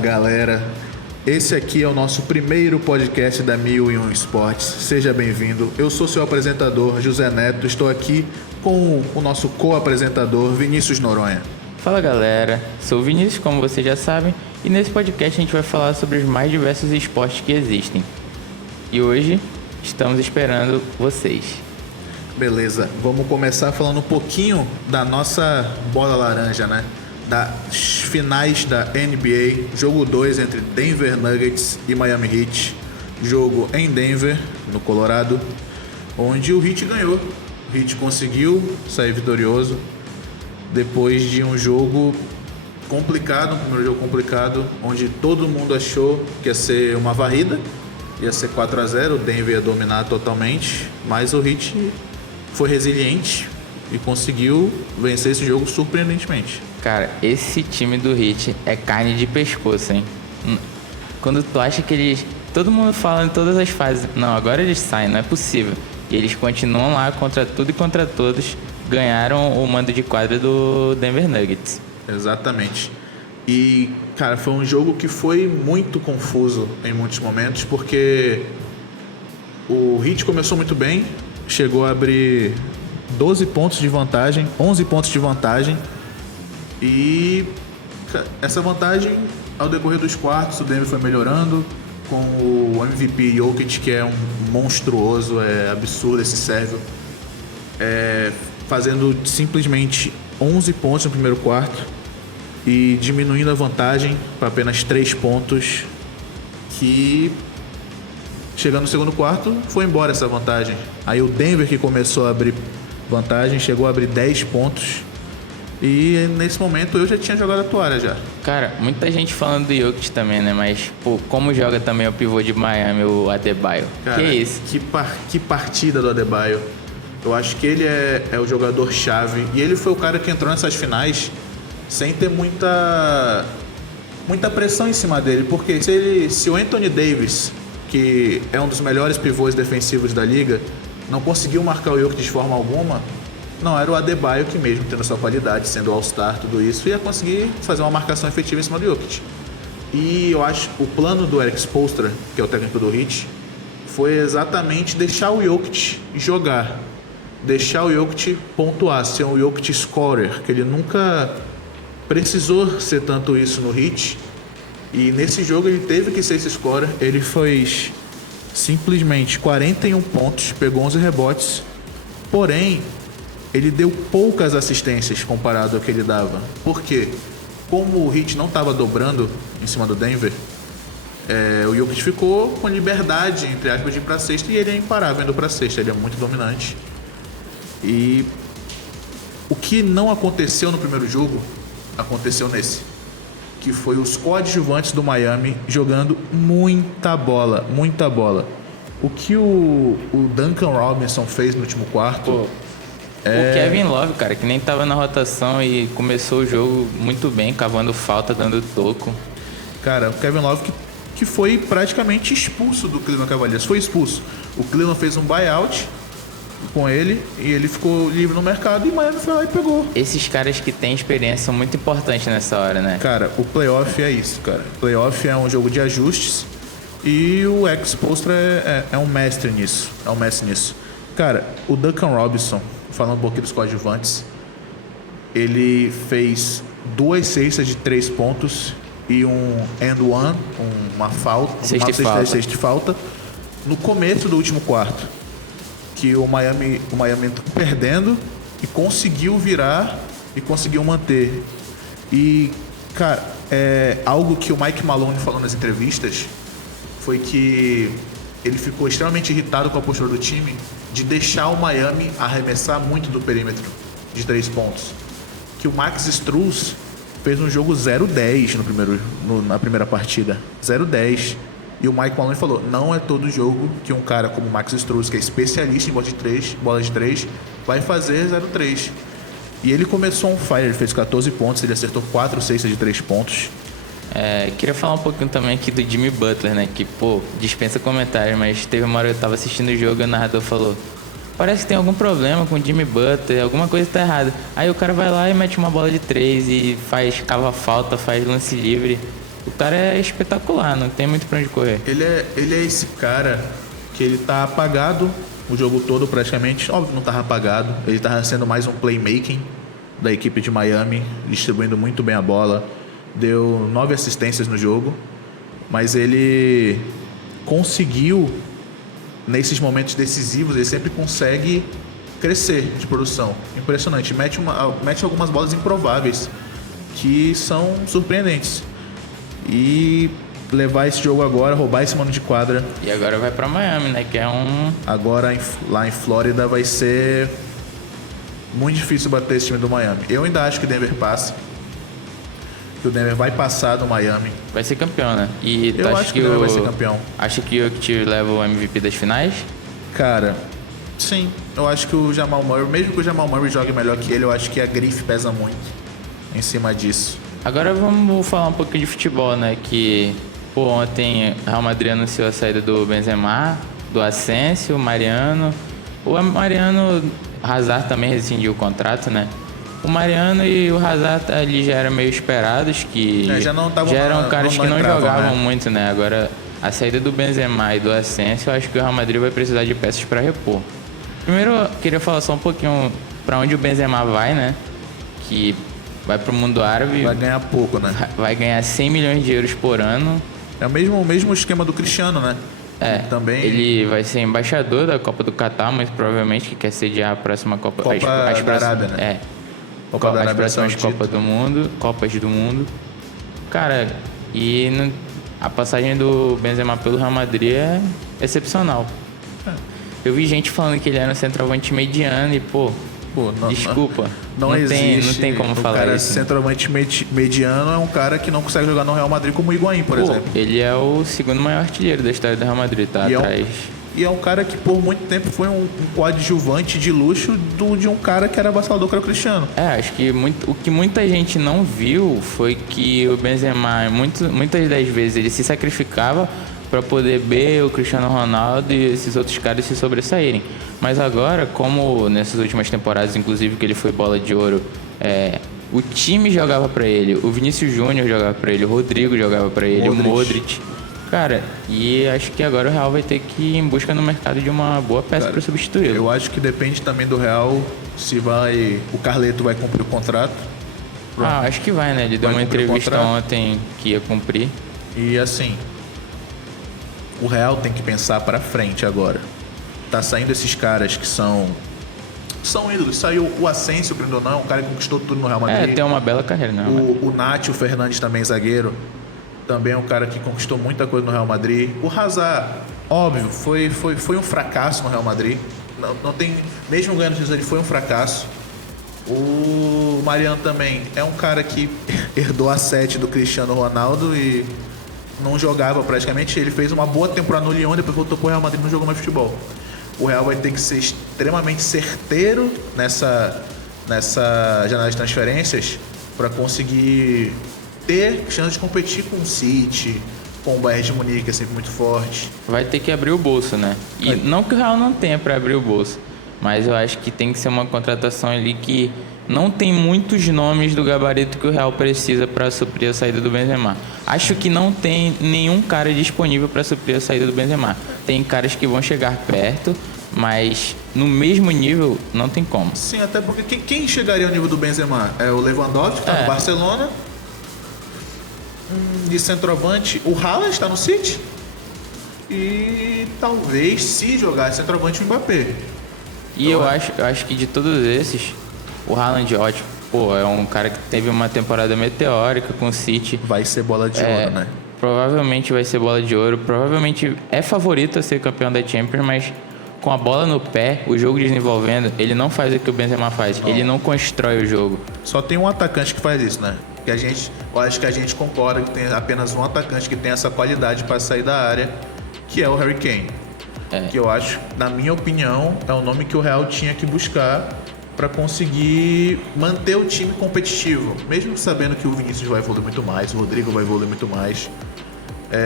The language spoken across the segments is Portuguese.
Galera, esse aqui é o nosso primeiro podcast da 1001 Esportes. Seja bem-vindo. Eu sou seu apresentador, José Neto. Estou aqui com o nosso co-apresentador, Vinícius Noronha. Fala galera, sou o Vinícius, como vocês já sabem, e nesse podcast a gente vai falar sobre os mais diversos esportes que existem. E hoje estamos esperando vocês. Beleza, vamos começar falando um pouquinho da nossa bola laranja, né? Das finais da NBA, jogo 2 entre Denver Nuggets e Miami Heat. Jogo em Denver, no Colorado, onde o Heat ganhou. O Heat conseguiu sair vitorioso depois de um jogo complicado, um primeiro jogo complicado, onde todo mundo achou que ia ser uma varrida, ia ser 4-0, o Denver ia dominar totalmente, mas o Heat foi resiliente e conseguiu vencer esse jogo surpreendentemente. Cara, esse time do Heat é carne de pescoço, hein? Quando tu acha que eles... Todo mundo fala em todas as fases, não, agora eles saem, não é possível. E eles continuam lá contra tudo e contra todos, ganharam o mando de quadra do Denver Nuggets. Exatamente. E, cara, foi um jogo que foi muito confuso em muitos momentos, porque o Heat começou muito bem, chegou a abrir 12 pontos de vantagem, 11 pontos de vantagem, e essa vantagem, ao decorrer dos quartos, o Denver foi melhorando, com o MVP Jokic, que é um monstruoso, é absurdo esse sérvio, fazendo simplesmente 11 pontos no primeiro quarto e diminuindo a vantagem para apenas 3 pontos, que chegando no segundo quarto foi embora essa vantagem. Aí o Denver, que começou a abrir vantagem, chegou a abrir 10 pontos e nesse momento eu já tinha jogado a toalha já. Cara, muita gente falando do Jokic também, né? Mas, pô, como joga também o pivô de Miami, o Adebayo? Cara, que isso? Que partida do Adebayo. Eu acho que ele é o jogador-chave. E ele foi o cara que entrou nessas finais sem ter muita pressão em cima dele. Porque se o Anthony Davis, que é um dos melhores pivôs defensivos da liga, não conseguiu marcar o Jokic de forma alguma, não era o Adebayo que, mesmo tendo sua qualidade, sendo All-Star, tudo isso, ia conseguir fazer uma marcação efetiva em cima do Jokic. E eu acho que o plano do Erik Spoelstra, que é o técnico do Heat, foi exatamente deixar o Jokic jogar, deixar o Jokic pontuar, ser um Jokic scorer, que ele nunca precisou ser tanto isso no Heat. E nesse jogo ele teve que ser esse scorer. Ele fez simplesmente 41 pontos, pegou 11 rebotes, porém ele deu poucas assistências comparado ao que ele dava. Por quê? Como o Heat não estava dobrando em cima do Denver, o Jokic ficou com liberdade, entre aspas, de ir para a cesta, e ele é imparável indo para a cesta, ele é muito dominante. E o que não aconteceu no primeiro jogo, aconteceu nesse, que foi os coadjuvantes do Miami jogando muita bola. O que o Duncan Robinson fez no último quarto... O Kevin Love, cara, que nem tava na rotação e começou o jogo muito bem, cavando falta, dando toco. Cara, o Kevin Love que foi praticamente expulso do Cleveland Cavaliers. Foi expulso. O Cleveland fez um buyout com ele e ele ficou livre no mercado e o Miami foi lá e pegou. Esses caras que têm experiência são muito importantes nessa hora, né? Cara, o playoff é isso, cara. O playoff é um jogo de ajustes e o Erik Spoelstra é um mestre nisso. Cara, o Duncan Robinson, falando um pouquinho dos coadjuvantes, ele fez 2 cestas de 3 pontos e um and one, uma cesta de falta no começo do último quarto, que o Miami entrou perdendo e conseguiu virar e conseguiu manter. E, cara, algo que o Mike Malone falou nas entrevistas foi que ele ficou extremamente irritado com a postura do time de deixar o Miami arremessar muito do perímetro de 3 pontos. Que o Max Strus fez um jogo 0-10 na primeira partida. 0-10. E o Mike Malone falou, não é todo jogo que um cara como o Max Strus, que é especialista em bola de 3, vai fazer 0-3. E ele começou on fire, ele fez 14 pontos, ele acertou 4 cestas de 3 pontos. Queria falar um pouquinho também aqui do Jimmy Butler, né? Que, pô, dispensa comentários, mas teve uma hora que eu tava assistindo o jogo e o narrador falou: parece que tem algum problema com o Jimmy Butler, alguma coisa tá errada. Aí o cara vai lá e mete uma bola de 3 e cava falta, faz lance livre. O cara é espetacular, não tem muito pra onde correr. Ele é esse cara que ele tá apagado o jogo todo praticamente. Óbvio, não tava apagado. Ele tava sendo mais um playmaking da equipe de Miami, distribuindo muito bem a bola. Deu 9 assistências no jogo. Mas ele conseguiu, nesses momentos decisivos, ele sempre consegue crescer de produção. Impressionante. Mete algumas bolas improváveis que são surpreendentes. E levar esse jogo agora, roubar esse mano de quadra. E agora vai pra Miami, né? Que é um... Agora lá em Flórida vai ser muito difícil bater esse time do Miami. Eu ainda acho que o Denver passa. Que o Denver vai passar do Miami. Vai ser campeão, né? E eu acho que o Denver vai ser campeão. Acha que o Jokic leva o MVP das finais? Cara, sim. Eu acho que o Jamal Murray, mesmo que o Jamal Murray jogue melhor que ele, eu acho que a grife pesa muito em cima disso. Agora vamos falar um pouquinho de futebol, né? Que, ontem o Real Madrid anunciou a saída do Benzema, do Asensio, o Mariano. O Mariano, Hazard também rescindiu o contrato, né? O Mariano e o Hazard ali já eram meio esperados, que já eram caras que não jogavam, né? muito, né? Agora, a saída do Benzema e do Asensio, eu acho que o Real Madrid vai precisar de peças para repor. Primeiro, eu queria falar só um pouquinho para onde o Benzema vai, né? Que vai pro mundo árabe. Vai ganhar pouco, né? Vai ganhar 100 milhões de euros por ano. É o mesmo esquema do Cristiano, né? Também... Ele vai ser embaixador da Copa do Catar, mas provavelmente que quer sediar a próxima Copa da Arábia, né? Copa da Arábia, as próximas Copas do Mundo. Cara, a passagem do Benzema pelo Real Madrid é excepcional. Eu vi gente falando que ele era um centroavante mediano e, desculpa. Não existe. Não tem como falar cara, isso. Centroavante mediano é um cara que não consegue jogar no Real Madrid como o Higuaín, por exemplo. Ele é o segundo maior artilheiro da história do Real Madrid, tá atrás. E é um cara que por muito tempo foi um coadjuvante de luxo de um cara que era avassalador, que era o Cristiano. Acho que o que muita gente não viu foi que o Benzema, muitas das vezes, ele se sacrificava para poder ver o Cristiano Ronaldo e esses outros caras se sobressaírem. Mas agora, como nessas últimas temporadas, inclusive que ele foi bola de ouro, o time jogava para ele, o Vinícius Júnior jogava para ele, o Rodrigo jogava para ele, o Modric. Cara, e acho que agora o Real vai ter que ir em busca no mercado de uma boa peça para substituí-lo. Eu acho que depende também do Real se o Carleto vai cumprir o contrato. Acho que vai, né? Ele deu uma entrevista ontem que ia cumprir. E assim, o Real tem que pensar para frente agora. Tá saindo esses caras que são ídolos. Saiu o Asensio, querendo ou não, é um cara que conquistou tudo no Real Madrid. Tem uma bela carreira, né? O Nacho Fernandes também, zagueiro. Também é um cara que conquistou muita coisa no Real Madrid. O Hazard, óbvio, foi um fracasso no Real Madrid. Não tem, mesmo ganhando títulos, ele foi um fracasso. O Mariano também é um cara que herdou a 7 do Cristiano Ronaldo e não jogava praticamente. Ele fez uma boa temporada no Lyon, depois voltou pro Real Madrid e não jogou mais futebol. O Real vai ter que ser extremamente certeiro nessa janela de transferências para conseguir ter chance de competir com o City, com o Bayern de Munique, que é sempre muito forte. Vai ter que abrir o bolso, né? E não que o Real não tenha para abrir o bolso, mas eu acho que tem que ser uma contratação ali que não tem muitos nomes do gabarito que o Real precisa para suprir a saída do Benzema. Acho que não tem nenhum cara disponível para suprir a saída do Benzema. Tem caras que vão chegar perto, mas no mesmo nível não tem como. Sim, até porque quem chegaria ao nível do Benzema? É o Lewandowski, que está no Barcelona. De centroavante, o Haaland está no City. E talvez, se jogar centroavante, o Mbappé. E eu acho que de todos esses, o Haaland é ótimo. É um cara que teve uma temporada meteórica com o City. Vai ser bola de ouro, né? Provavelmente vai ser bola de ouro. Provavelmente é favorito a ser campeão da Champions, mas com a bola no pé, o jogo desenvolvendo, ele não faz o que o Benzema faz. Ele não constrói o jogo. Só tem um atacante que faz isso, né? Eu acho que a gente concorda que tem apenas um atacante que tem essa qualidade para sair da área, que é o Harry Kane. Que eu acho, na minha opinião, é o nome que o Real tinha que buscar para conseguir manter o time competitivo. Mesmo sabendo que o Vinícius vai evoluir muito mais, o Rodrigo vai evoluir muito mais.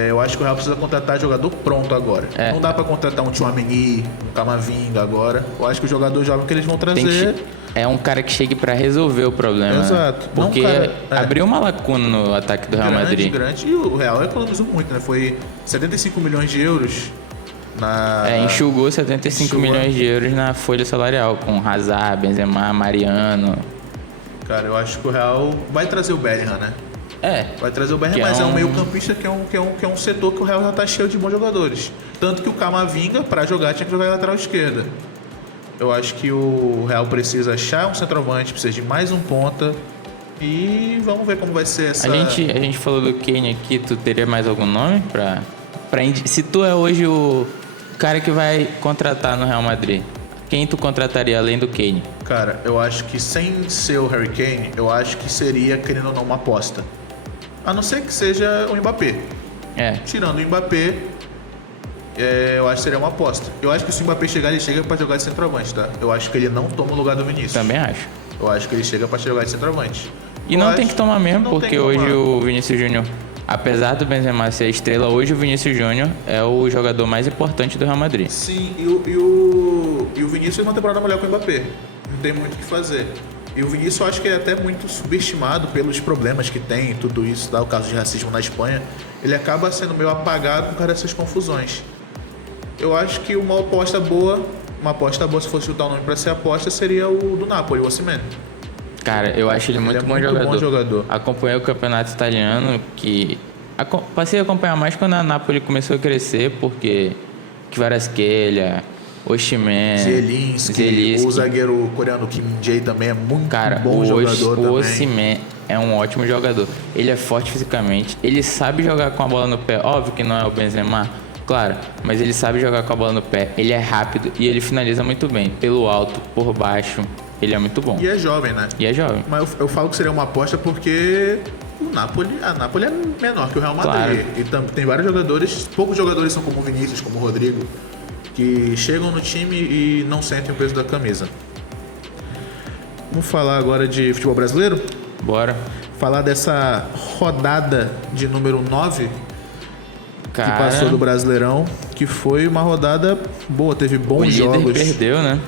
Eu acho que o Real precisa contratar jogador pronto agora. Não dá para contratar um Tchouaméni, um Camavinga agora. Eu acho que o jogador jovem que eles vão trazer é um cara que chegue pra resolver o problema. Exato. Né? Porque Não, cara, abriu uma lacuna no ataque do Real Madrid. Grande. E o Real economizou muito, né? Foi 75 milhões de euros na... enxugou 75 milhões de euros na folha salarial, com Hazard, Benzema, Mariano. Cara, eu acho que o Real vai trazer o Bellingham, né? Vai trazer o Bellingham, mas é um meio campista que é um setor que o Real já tá cheio de bons jogadores. Tanto que o Camavinga, pra jogar, tinha que jogar na lateral esquerda. Eu acho que o Real precisa achar um centroavante, precisa de mais um ponta. E vamos ver como vai ser essa... A gente falou do Kane aqui, tu teria mais algum nome se tu é hoje o cara que vai contratar no Real Madrid, quem tu contrataria além do Kane? Cara, eu acho que sem ser o Harry Kane, eu acho que seria, querendo ou não, uma aposta. A não ser que seja o Mbappé. Tirando o Mbappé, eu acho que seria uma aposta. Eu acho que se o Mbappé chegar, ele chega pra jogar de centroavante, tá? Eu acho que ele não toma o lugar do Vinícius. Também acho. Eu acho que ele chega pra jogar de centroavante. E não tem que tomar mesmo, porque hoje o Vinícius Júnior, apesar do Benzema ser a estrela, hoje o Vinícius Júnior é o jogador mais importante do Real Madrid. Sim, e o Vinícius é uma temporada melhor que o Mbappé. Não tem muito o que fazer. E o Vinícius eu acho que é até muito subestimado pelos problemas que tem, tudo isso, tá? O caso de racismo na Espanha. Ele acaba sendo meio apagado por causa dessas confusões. Eu acho que uma aposta boa, se fosse chutar o nome pra ser aposta, seria o do Napoli, o Osimhen. Cara, eu acho ele muito bom jogador. Acompanhei o campeonato italiano, que passei a acompanhar mais quando a Napoli começou a crescer, porque Kvaratskhelia, Osimhen, Zielinski, o zagueiro coreano Kim Min-jae também é muito bom jogador também. O Osimhen é um ótimo jogador. Ele é forte fisicamente, ele sabe jogar com a bola no pé. Óbvio que não é o Benzema, claro, mas ele sabe jogar com a bola no pé. Ele é rápido e ele finaliza muito bem, pelo alto, por baixo. Ele é muito bom. E é jovem, né? Mas eu falo que seria uma aposta porque a Napoli é menor que o Real Madrid. Claro. E tem vários jogadores, poucos jogadores são como o Vinícius, como o Rodrigo, que chegam no time e não sentem o peso da camisa. Vamos falar agora de futebol brasileiro? Bora. Falar dessa rodada de número 9 que passou do Brasileirão, que foi uma rodada boa, teve bons jogos. O líder perdeu, né?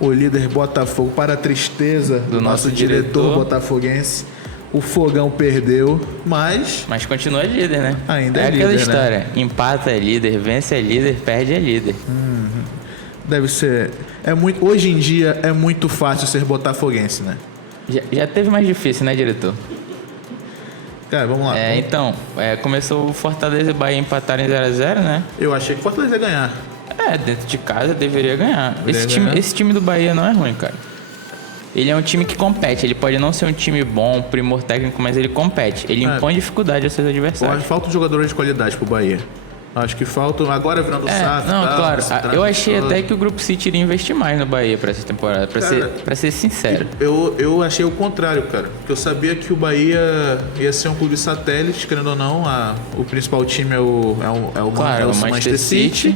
O líder Botafogo, para a tristeza do nosso diretor botafoguense. O Fogão perdeu, mas continua líder, né? Ainda é líder, aquela história, né? Empata é líder, vence é líder, perde é líder. Deve ser... hoje em dia é muito fácil ser botafoguense, né? Já teve mais difícil, né, diretor? Cara, vamos lá. Começou o Fortaleza e o Bahia empatarem 0x0, né? Eu achei que o Fortaleza ia ganhar. Dentro de casa deveria ganhar. Esse time do Bahia não é ruim, cara. Ele é um time que compete. Ele pode não ser um time bom, primor técnico, mas ele compete. Ele impõe dificuldade aos seus adversários. Falta jogadores de qualidade pro Bahia. Acho que faltam. Agora virando SAF. Claro. Eu achei até que o Grupo City iria investir mais no Bahia pra essa temporada. Pra ser sincero. Eu achei o contrário, cara. Porque eu sabia que o Bahia ia ser um clube satélite, querendo ou não. O principal time é o Manchester City.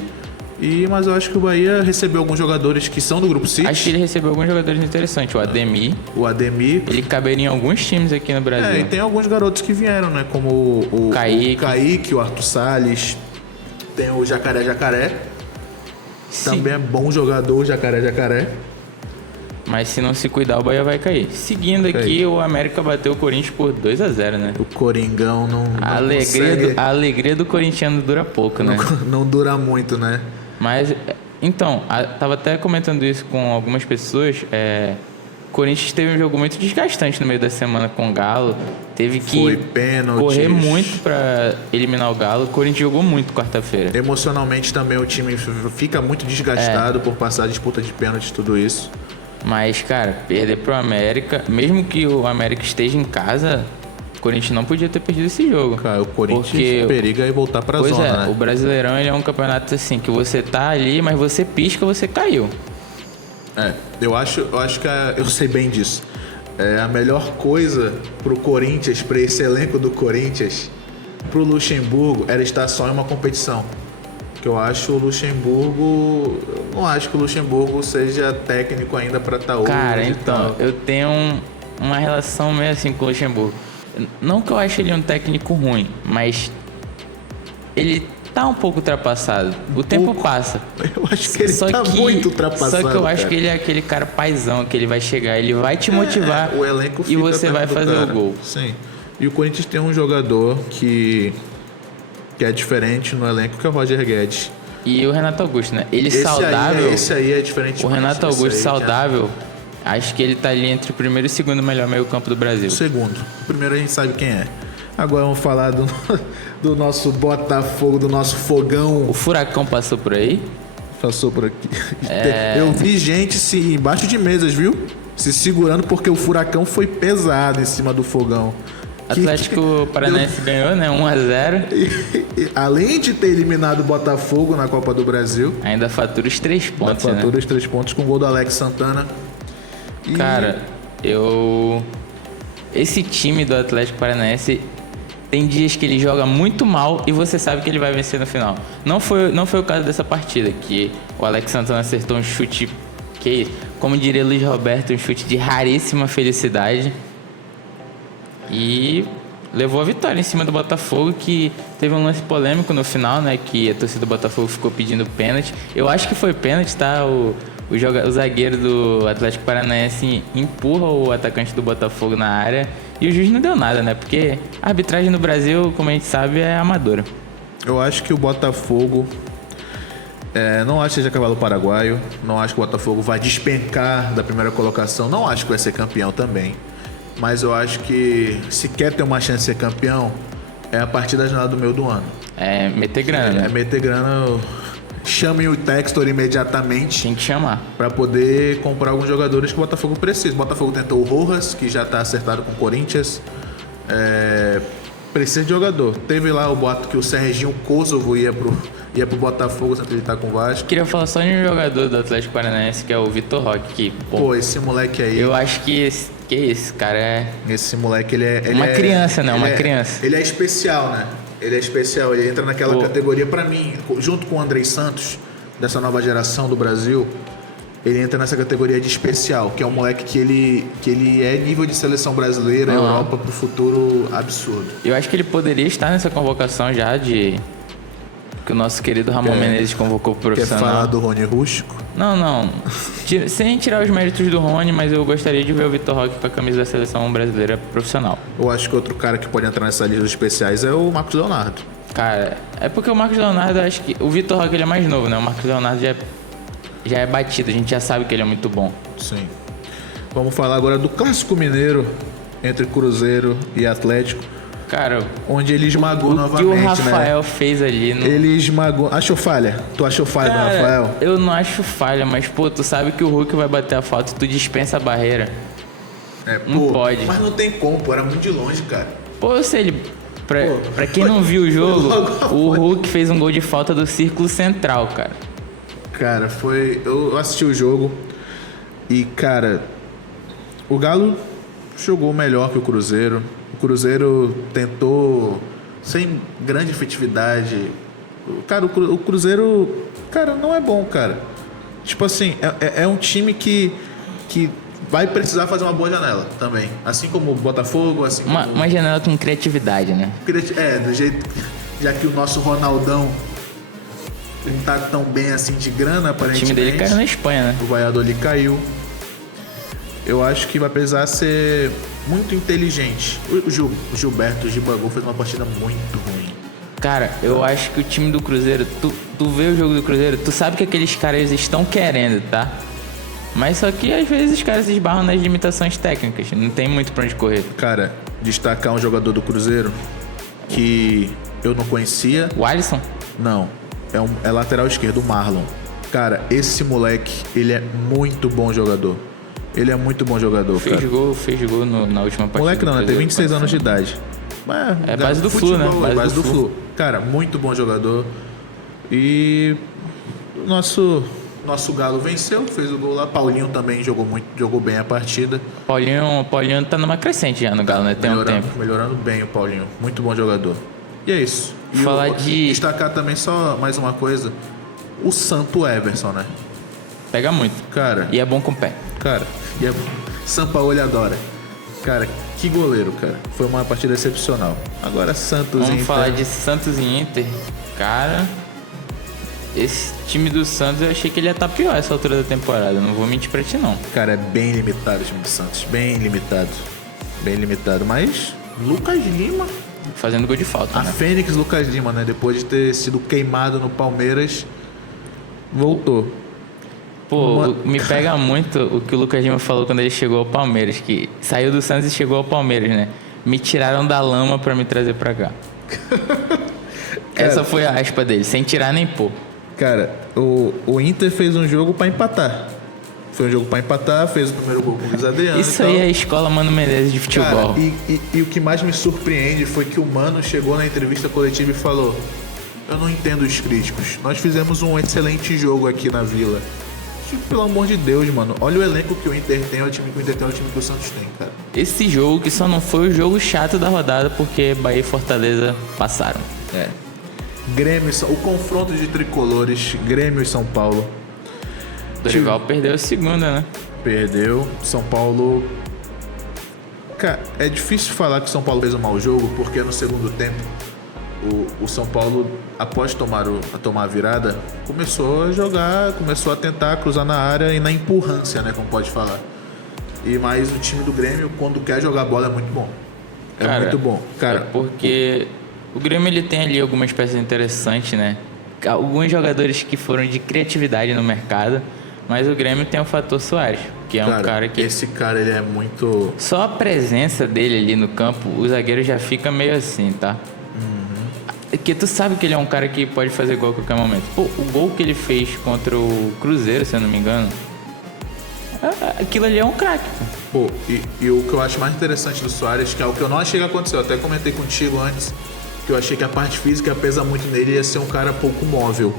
Mas eu acho que o Bahia recebeu alguns jogadores que são do Grupo City. Acho que ele recebeu alguns jogadores interessantes. O Ademir. Ele caberia em alguns times aqui no Brasil. E tem alguns garotos que vieram, né? Como o Kaique, o Arthur Salles. Tem o Jacaré. Sim. Também é bom jogador, o Jacaré. Mas se não se cuidar, o Bahia vai cair. Seguindo aqui, o América bateu o Corinthians por 2x0, né? O Coringão não a alegria do corintiano dura pouco, né? Não dura muito, né? Mas, então, tava até comentando isso com algumas pessoas. O Corinthians teve um jogo muito desgastante no meio da semana com o Galo. Teve que correr muito pra eliminar o Galo. O Corinthians jogou muito quarta-feira. Emocionalmente também o time fica muito desgastado por passar a disputa de pênalti e tudo isso. Mas, cara, perder pro América, mesmo que o América esteja em casa, o Corinthians não podia ter perdido esse jogo. Cara, o Corinthians periga e voltar pra zona, né? O Brasileirão ele é um campeonato assim, que você tá ali, mas você pisca, você caiu. Eu acho que eu sei bem disso. A melhor coisa pro Corinthians, pra esse elenco do Corinthians, pro Luxemburgo, era estar só em uma competição. Que eu acho o Luxemburgo... Eu não acho que o Luxemburgo seja técnico ainda pra estar hoje. Cara, então, eu tenho uma relação meio assim com o Luxemburgo. Não que eu ache ele um técnico ruim, mas ele tá um pouco ultrapassado. O tempo passa. Eu acho que ele tá muito ultrapassado. Só que eu acho cara. que ele é aquele cara paizão, que ele vai chegar, ele vai te motivar o elenco e fica você vai perto do fazer cara. o gol. Sim. E o Corinthians tem um jogador que é diferente no elenco, que é o Roger Guedes. E o Renato Augusto, né? Ele Esse saudável. Esse aí é diferente. O Renato Augusto saudável, acho que ele tá ali entre o primeiro e o segundo melhor meio-campo do Brasil. O segundo. O primeiro a gente sabe quem é. Agora vamos falar do nosso Botafogo, do nosso fogão. O Furacão passou por aí? Passou por aqui. Eu vi gente embaixo de mesas, viu? Se segurando porque o Furacão foi pesado em cima do fogão. Atlético Paranaense ganhou, né? 1-0. Além de ter eliminado o Botafogo na Copa do Brasil, Ainda fatura os 3 pontos, né? fatura os 3 pontos com o gol do Alex Santana. E Cara, esse time do Atlético Paranaense tem dias que ele joga muito mal e você sabe que ele vai vencer no final. Não foi o caso dessa partida, que o Alex Santana acertou um chute que, como diria Luiz Roberto, um chute de raríssima felicidade. E levou a vitória em cima do Botafogo, que teve um lance polêmico no final, né? Que a torcida do Botafogo ficou pedindo pênalti. Eu acho que foi pênalti, tá? O zagueiro do Atlético Paranaense empurra o atacante do Botafogo na área e o juiz não deu nada, né? Porque a arbitragem no Brasil, como a gente sabe, é amadora. eu acho que o Botafogo... não acho que seja cavalo paraguaio. Não acho que o Botafogo vai despencar da primeira colocação. Não acho que vai ser campeão também. Mas eu acho que se quer ter uma chance de ser campeão, é a partir da janela do meio do ano. É meter grana, né? É meter grana. Chamem o Textor imediatamente Tem que chamar. para poder comprar alguns jogadores que o Botafogo precisa. O Botafogo tentou o Rojas, que já está acertado com o Corinthians. Precisa de jogador. Teve lá o boato que o Serginho Kosovo ia pro Botafogo, sempre ele tá com o Vasco. Queria falar só de um jogador do Atlético Paranaense, que é o Vitor Roque, que, Pô, esse moleque aí... eu acho que esse cara é Esse moleque, ele é... uma criança, né? Uma ele criança. Ele é especial, né? Ele é especial. Ele entra naquela categoria, pra mim, junto com o Andrei Santos, dessa nova geração do Brasil, ele entra nessa categoria de especial, que é um moleque que ele é nível de seleção brasileira, Europa pro futuro absurdo. Eu acho que ele poderia estar nessa convocação já que o nosso querido Ramon Menezes convocou pro Quer profissional. falar do Rony Rústico? Não. Sem tirar os méritos do Rony, mas eu gostaria de ver o Vitor Roque com a camisa da seleção brasileira profissional. Eu acho que outro cara que pode entrar nessa lista dos especiais é o Marcos Leonardo. Cara, é porque o Marcos Leonardo, acho que o Vitor Roque ele é mais novo, né? O Marcos Leonardo já é batido, a gente já sabe que ele é muito bom. Sim. Vamos falar agora do Clássico Mineiro entre Cruzeiro e Atlético, Cara, onde ele esmagou o novamente, que o né? Rafael fez ali... Ele esmagou... Achou falha? Tu achou falha do Rafael? Eu não acho falha, mas, pô, tu sabe que o Hulk vai bater a falta e tu dispensa a barreira. Não pode. Mas não tem como, pô. Era muito de longe, cara. Pô, eu sei, pra quem não viu o jogo, o Hulk fez um gol de falta do círculo central, cara. Cara, foi... Eu assisti o jogo e, cara... O Galo jogou melhor que o Cruzeiro. O Cruzeiro tentou sem grande efetividade. Cara, o Cruzeiro... Cara, não é bom, cara. Tipo assim, é um time que vai precisar fazer uma boa janela também. Assim como o Botafogo, assim como... Uma janela com criatividade, né? Do jeito... Já que o nosso Ronaldão não tá tão bem assim de grana, O aparentemente. time dele caiu na Espanha, né? O Valladolid caiu. Eu acho que vai precisar ser muito inteligente. O Gilberto Gibagol fez uma partida muito ruim. Cara, eu acho que o time do Cruzeiro, tu vê o jogo do Cruzeiro, tu sabe que aqueles caras estão querendo, tá? Mas só que às vezes os caras esbarram nas limitações técnicas, não tem muito pra onde correr. Cara, destacar um jogador do Cruzeiro que eu não conhecia. O Alisson? Não, é lateral esquerdo, o Marlon. Cara, esse moleque, ele é muito bom jogador. Ele é muito bom jogador, Fez cara. gol na última partida. Moleque não, né? do Tem Cruzeiro, 26 anos de parece. idade. Mas, É base do Flu, né? Base do Flu. Cara, muito bom jogador. E nosso Galo venceu, fez o gol lá. Paulinho também jogou bem a partida. Paulinho tá numa crescente já no Galo, né? Tem um tempo. Melhorando bem o Paulinho. Muito bom jogador. E é isso. E destacar também só mais uma coisa. O Santo Everson, né? Pega muito. Cara, E é bom com o pé. Sampaoli adora. Cara, que goleiro, cara. Foi uma partida excepcional. Agora Santos e Vamos Inter. falar de Santos e Inter. Cara, esse time do Santos eu achei que ele ia estar pior essa altura da temporada. Não vou mentir pra ti, não. Cara, é bem limitado o time do Santos. Bem limitado. Bem limitado. Mas Lucas Lima... Fazendo gol de falta, A né? Fênix Lucas Lima, né? Depois de ter sido queimado no Palmeiras, voltou. Pô, me pega muito o que o Lucas Lima falou quando ele chegou ao Palmeiras, que saiu do Santos e chegou ao Palmeiras, né? Me tiraram da lama pra me trazer pra cá. Essa foi a aspa dele, sem tirar nem pôr. Cara, o Inter fez um jogo pra empatar. Foi um jogo pra empatar, fez o primeiro gol com o Luiz Adriano. Isso aí é a escola Mano Menezes de futebol. Cara, e o que mais me surpreende foi que o Mano chegou na entrevista coletiva e falou: eu não entendo os críticos. Nós fizemos um excelente jogo aqui na Vila. Tipo, pelo amor de Deus, mano. Olha o elenco que o Inter tem, olha o time que o Inter tem, olha o time que o Santos tem, cara. Esse jogo que só não foi o jogo chato da rodada, porque Bahia e Fortaleza passaram. É. Grêmio, o confronto de tricolores, Grêmio e São Paulo. Dorival perdeu a segunda, né? Perdeu. São Paulo. Cara, é difícil falar que o São Paulo fez um mau jogo, porque no segundo tempo o São Paulo, após tomar a virada, começou a jogar, começou a tentar cruzar na área e na empurrância, né? Como pode falar. Mas o time do Grêmio, quando quer jogar bola, é muito bom. É muito bom. Cara, porque o Grêmio ele tem ali algumas peças interessantes, né? Alguns jogadores que foram de criatividade no mercado, mas o Grêmio tem o fator Soares, que é um cara que... Esse cara, ele é muito... Só a presença dele ali no campo, o zagueiro já fica meio assim, tá? Porque tu sabe que ele é um cara que pode fazer gol a qualquer momento. Pô, o gol que ele fez contra o Cruzeiro, se eu não me engano, aquilo ali é um craque. Pô, e o que eu acho mais interessante do Soares, que é o que eu não achei que aconteceu, eu até comentei contigo antes, que eu achei que a parte física pesa muito nele e ia ser um cara pouco móvel.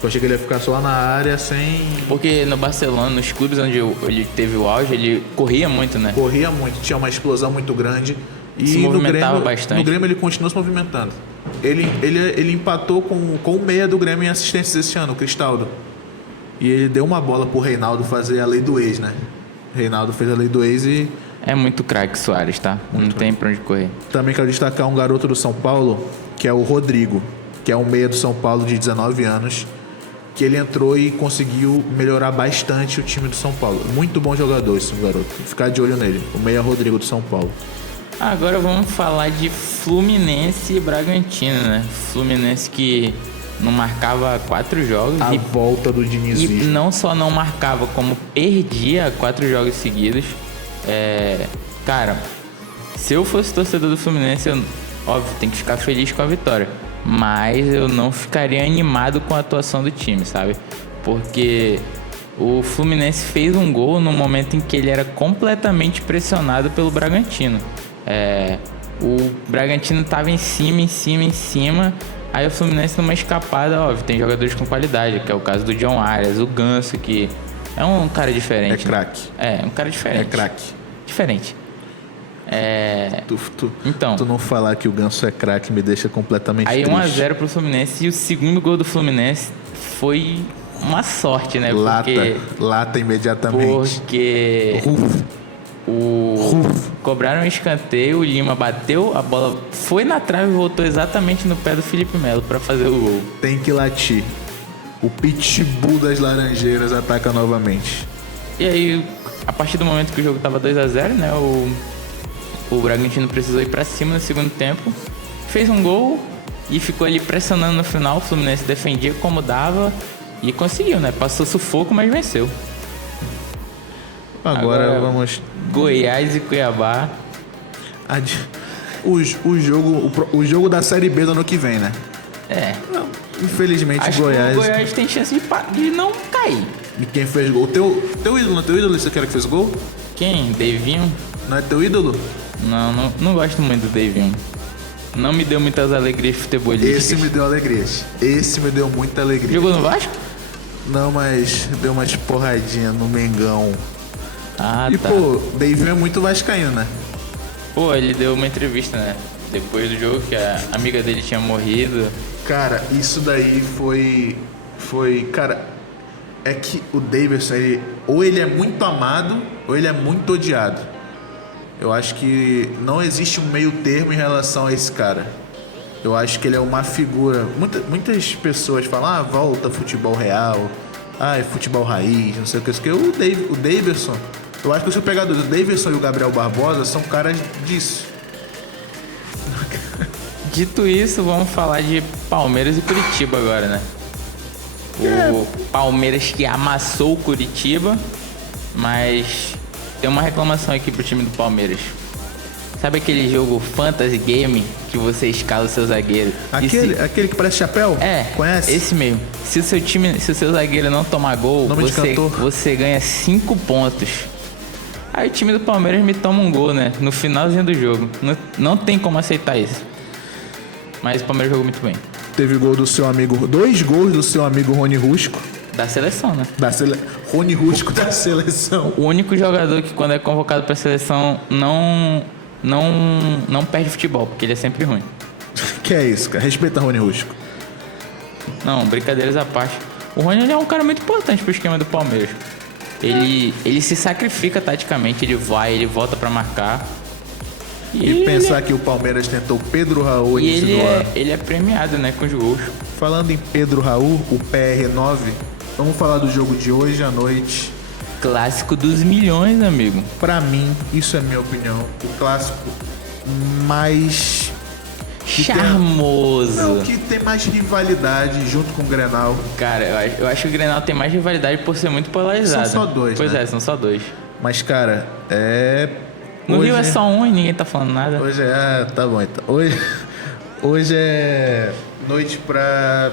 Eu achei que ele ia ficar só na área sem... Porque no Barcelona, nos clubes onde ele teve o auge, ele corria muito, né? Corria muito, tinha uma explosão muito grande. E se movimentava no Grêmio, bastante. No Grêmio ele continua se movimentando. Ele empatou com o meia do Grêmio em assistências esse ano, o Cristaldo. E ele deu uma bola pro Reinaldo fazer a lei do ex, né? Reinaldo fez a lei do ex e... É muito craque Soares, tá? Não tem pra onde correr. Também quero destacar um garoto do São Paulo, que é o Rodrigo, que é um meia do São Paulo de 19 anos, que ele entrou e conseguiu melhorar bastante o time do São Paulo. Muito bom jogador esse garoto. Ficar de olho nele. O meia Rodrigo do São Paulo. Agora vamos falar de Fluminense e Bragantino, né? Fluminense que não marcava 4 jogos. A volta do dinizismo. E não só não marcava, como perdia 4 jogos seguidos. Cara, se eu fosse torcedor do Fluminense, óbvio, tem que ficar feliz com a vitória. Mas eu não ficaria animado com a atuação do time, sabe? Porque o Fluminense fez um gol no momento em que ele era completamente pressionado pelo Bragantino. O Bragantino tava em cima. Aí o Fluminense numa escapada, óbvio, tem jogadores com qualidade, que é o caso do John Arias, o Ganso, que é um cara diferente. É craque. É um cara diferente. É craque. Diferente. Então, tu não falar que o Ganso é craque me deixa completamente aí triste. 1-0 pro Fluminense e o segundo gol do Fluminense foi uma sorte, né? Lata imediatamente. Porque cobraram um escanteio, o Lima bateu, a bola foi na trave e voltou exatamente no pé do Felipe Melo pra fazer o gol. Tem que latir. O pitbull das Laranjeiras ataca novamente. E aí, a partir do momento que o jogo tava 2-0, né? O Bragantino precisou ir pra cima no segundo tempo. Fez um gol e ficou ali pressionando no final. O Fluminense defendia como dava e conseguiu, né? Passou sufoco, mas venceu. Agora vamos... Goiás e Cuiabá. O jogo da Série B do ano que vem, né? Não, infelizmente acho Goiás... que o Goiás tem chance de não cair. E quem fez gol? Teu ídolo, não é teu ídolo? Você quer que fez gol? Quem? Davinho? Não é teu ídolo? Não gosto muito do Davinho. Não me deu muitas alegrias futebolísticas. Esse me deu alegrias. Esse me deu muita alegria. Jogou no Vasco? Não, mas deu umas porradinhas no Mengão. Tá. Pô, Davinho é muito vascaíno, né? Pô, ele deu uma entrevista, né? Depois do jogo, que a amiga dele tinha morrido. Cara, isso daí foi... Cara, é que o Davidson, ou ele é muito amado, ou ele é muito odiado. Eu acho que não existe um meio termo em relação a esse cara. Eu acho que ele é uma figura. Muitas pessoas falam, volta futebol real, é futebol raiz, não sei o que. O Davidson, eu acho que se eu pegar o Davidson e o Gabriel Barbosa são caras disso. Dito isso, vamos falar de Palmeiras e Curitiba agora, né? O Palmeiras que amassou o Curitiba, mas tem uma reclamação aqui pro time do Palmeiras. Sabe aquele jogo Fantasy Game que você escala o seu zagueiro? Aquele que parece chapéu? Conhece? Esse mesmo. Se o seu zagueiro não tomar gol, você ganha 5 pontos. Aí o time do Palmeiras me toma um gol, né? No finalzinho do jogo. Não tem como aceitar isso. Mas o Palmeiras jogou muito bem. Teve gol do seu amigo, 2 gols do seu amigo Rony Rusco. Da seleção, né? Rony Rusco da seleção. O único jogador que quando é convocado pra seleção não perde futebol, porque ele é sempre ruim. Que é isso, cara? Respeita Rony Rusco. Não, brincadeiras à parte. O Rony ele é um cara muito importante pro esquema do Palmeiras. Ele se sacrifica taticamente, ele volta pra marcar. E pensar que o Palmeiras tentou Pedro Raul e ele é premiado, né, com os gols. Falando em Pedro Raul, o PR9, vamos falar do jogo de hoje à noite. Clássico dos milhões, amigo. Pra mim, isso é minha opinião, o clássico mais charmoso. Que tem mais rivalidade junto com o Grenal. Cara, eu acho que o Grenal tem mais rivalidade por ser muito polarizado. São só 2, Pois né? são só 2. Mas, cara, No Rio é só 1 e ninguém tá falando nada. Hoje tá bom então. Hoje é noite pra...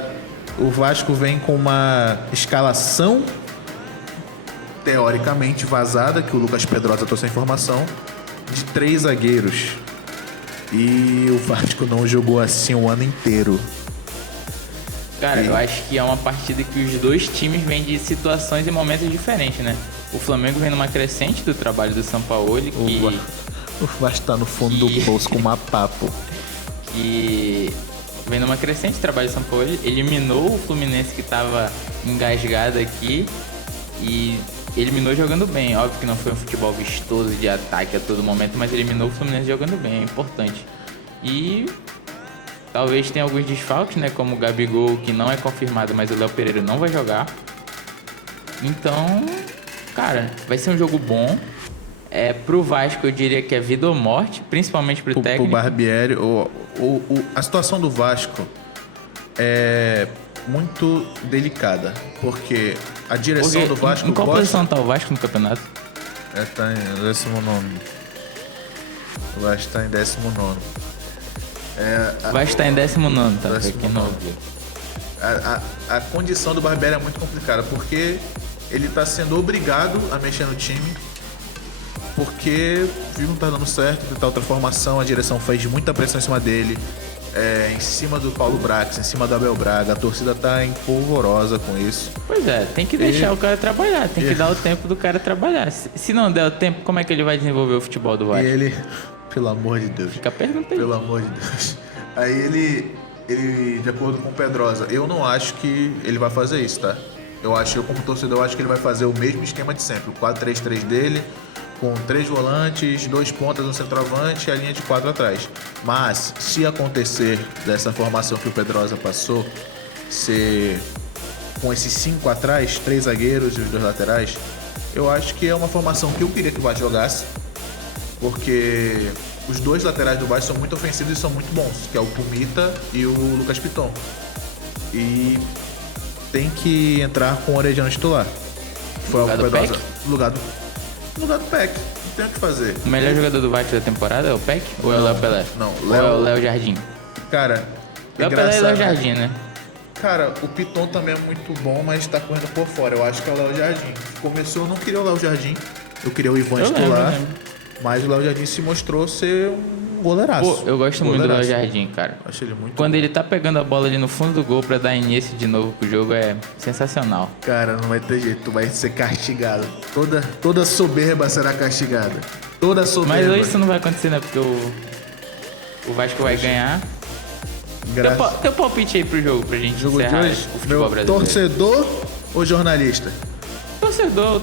O Vasco vem com uma escalação teoricamente vazada, que o Lucas Pedrosa trouxe a informação, de 3 zagueiros. E o Vasco não jogou assim o ano inteiro. Cara, eu acho que é uma partida que os dois times vêm de situações e momentos diferentes, né? O Flamengo vem numa crescente do trabalho do Sampaoli, O Vasco tá no fundo do poço com uma papo. Que vem numa crescente do trabalho do Sampaoli, eliminou o Fluminense que tava engasgado aqui e eliminou jogando bem. Óbvio que não foi um futebol vistoso de ataque a todo momento, mas eliminou o Fluminense jogando bem, é importante. E talvez tenha alguns desfalques, né? Como o Gabigol, que não é confirmado, mas o Léo Pereira não vai jogar. Então, cara, vai ser um jogo bom. Pro Vasco eu diria que é vida ou morte, principalmente pro técnico. O Barbieri, a situação do Vasco é muito delicada, porque a direção do Vasco... Em qual posição tá o Vasco no campeonato? Tá em 19º. O Vasco tá em 19º. O Vasco tá em 19º, tá? 19º. A condição do Barbieri é muito complicada, porque ele tá sendo obrigado a mexer no time, porque viu não tá dando certo, tentar outra formação, a direção fez muita pressão em cima dele, em cima do Paulo Brax, em cima do Abel Braga, a torcida tá empolvorosa com isso. Pois é, tem que deixar o cara trabalhar, tem que dar o tempo do cara trabalhar. Se não der o tempo, como é que ele vai desenvolver o futebol do Vasco? E ele, pelo amor de Deus. Fica a pergunta aí. Pelo amor de Deus. Aí ele, de acordo com o Pedrosa, eu não acho que ele vai fazer isso, tá? Eu como torcedor, eu acho que ele vai fazer o mesmo esquema de sempre, o 4-3-3 dele, com 3 volantes, 2 pontas no centroavante e a linha de 4 atrás. Mas, se acontecer dessa formação que o Pedrosa passou, ser com esses 5 atrás, 3 zagueiros e os 2 laterais, eu acho que é uma formação que eu queria que o Vasco jogasse, porque os 2 laterais do Vasco são muito ofensivos e são muito bons, que é o Pumita e o Lucas Piton. E tem que entrar com o Orediano titular. Foi lugar do Peck? Lugar do Peck. Não tem o que fazer. O melhor jogador do Vasco da temporada é o Peck? Ou é o Léo Pelé? Não, Ou é o Léo Jardim? Cara, Léo Pelé e Léo Jardim, né? Cara, o Piton também é muito bom, mas tá correndo por fora. Eu acho que é o Léo Jardim. Começou, eu não queria o Léo Jardim. Eu queria o Ivan titular. Mas o Léo Jardim se mostrou ser um goleiraço. Pô, eu gosto muito do Léo Jardim, cara. Acho ele muito Quando bom. ele tá pegando a bola ali no fundo do gol pra dar início de novo pro jogo, é sensacional. Cara, não vai ter jeito, tu vai ser castigado. Toda soberba será castigada. Toda soberba. Mas hoje isso não vai acontecer, né? Porque o Vasco vai ganhar. Teu palpite aí pro jogo, pra gente jogo encerrar de hoje, o futebol brasileiro. Torcedor ou jornalista? Torcedor.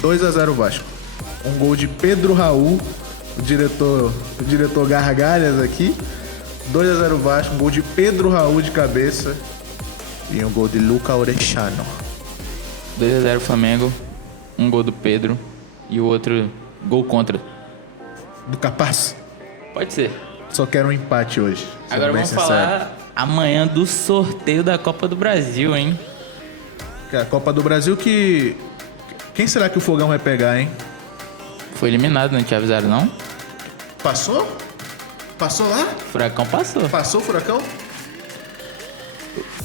2-0 Vasco. Um gol de Pedro Raul, o diretor Gargalhas aqui. 2-0 Vasco, um gol de Pedro Raul de cabeça. E um gol de Luca Orechano. 2-0 Flamengo, um gol do Pedro e o outro gol contra. Do Capaz. Pode ser. Só quero um empate hoje. Agora vamos falar amanhã do sorteio da Copa do Brasil, hein? A Copa do Brasil que... Quem será que o Fogão vai pegar, hein? Foi eliminado, não te avisaram, não? Passou? Passou lá? Furacão passou. Passou o Furacão?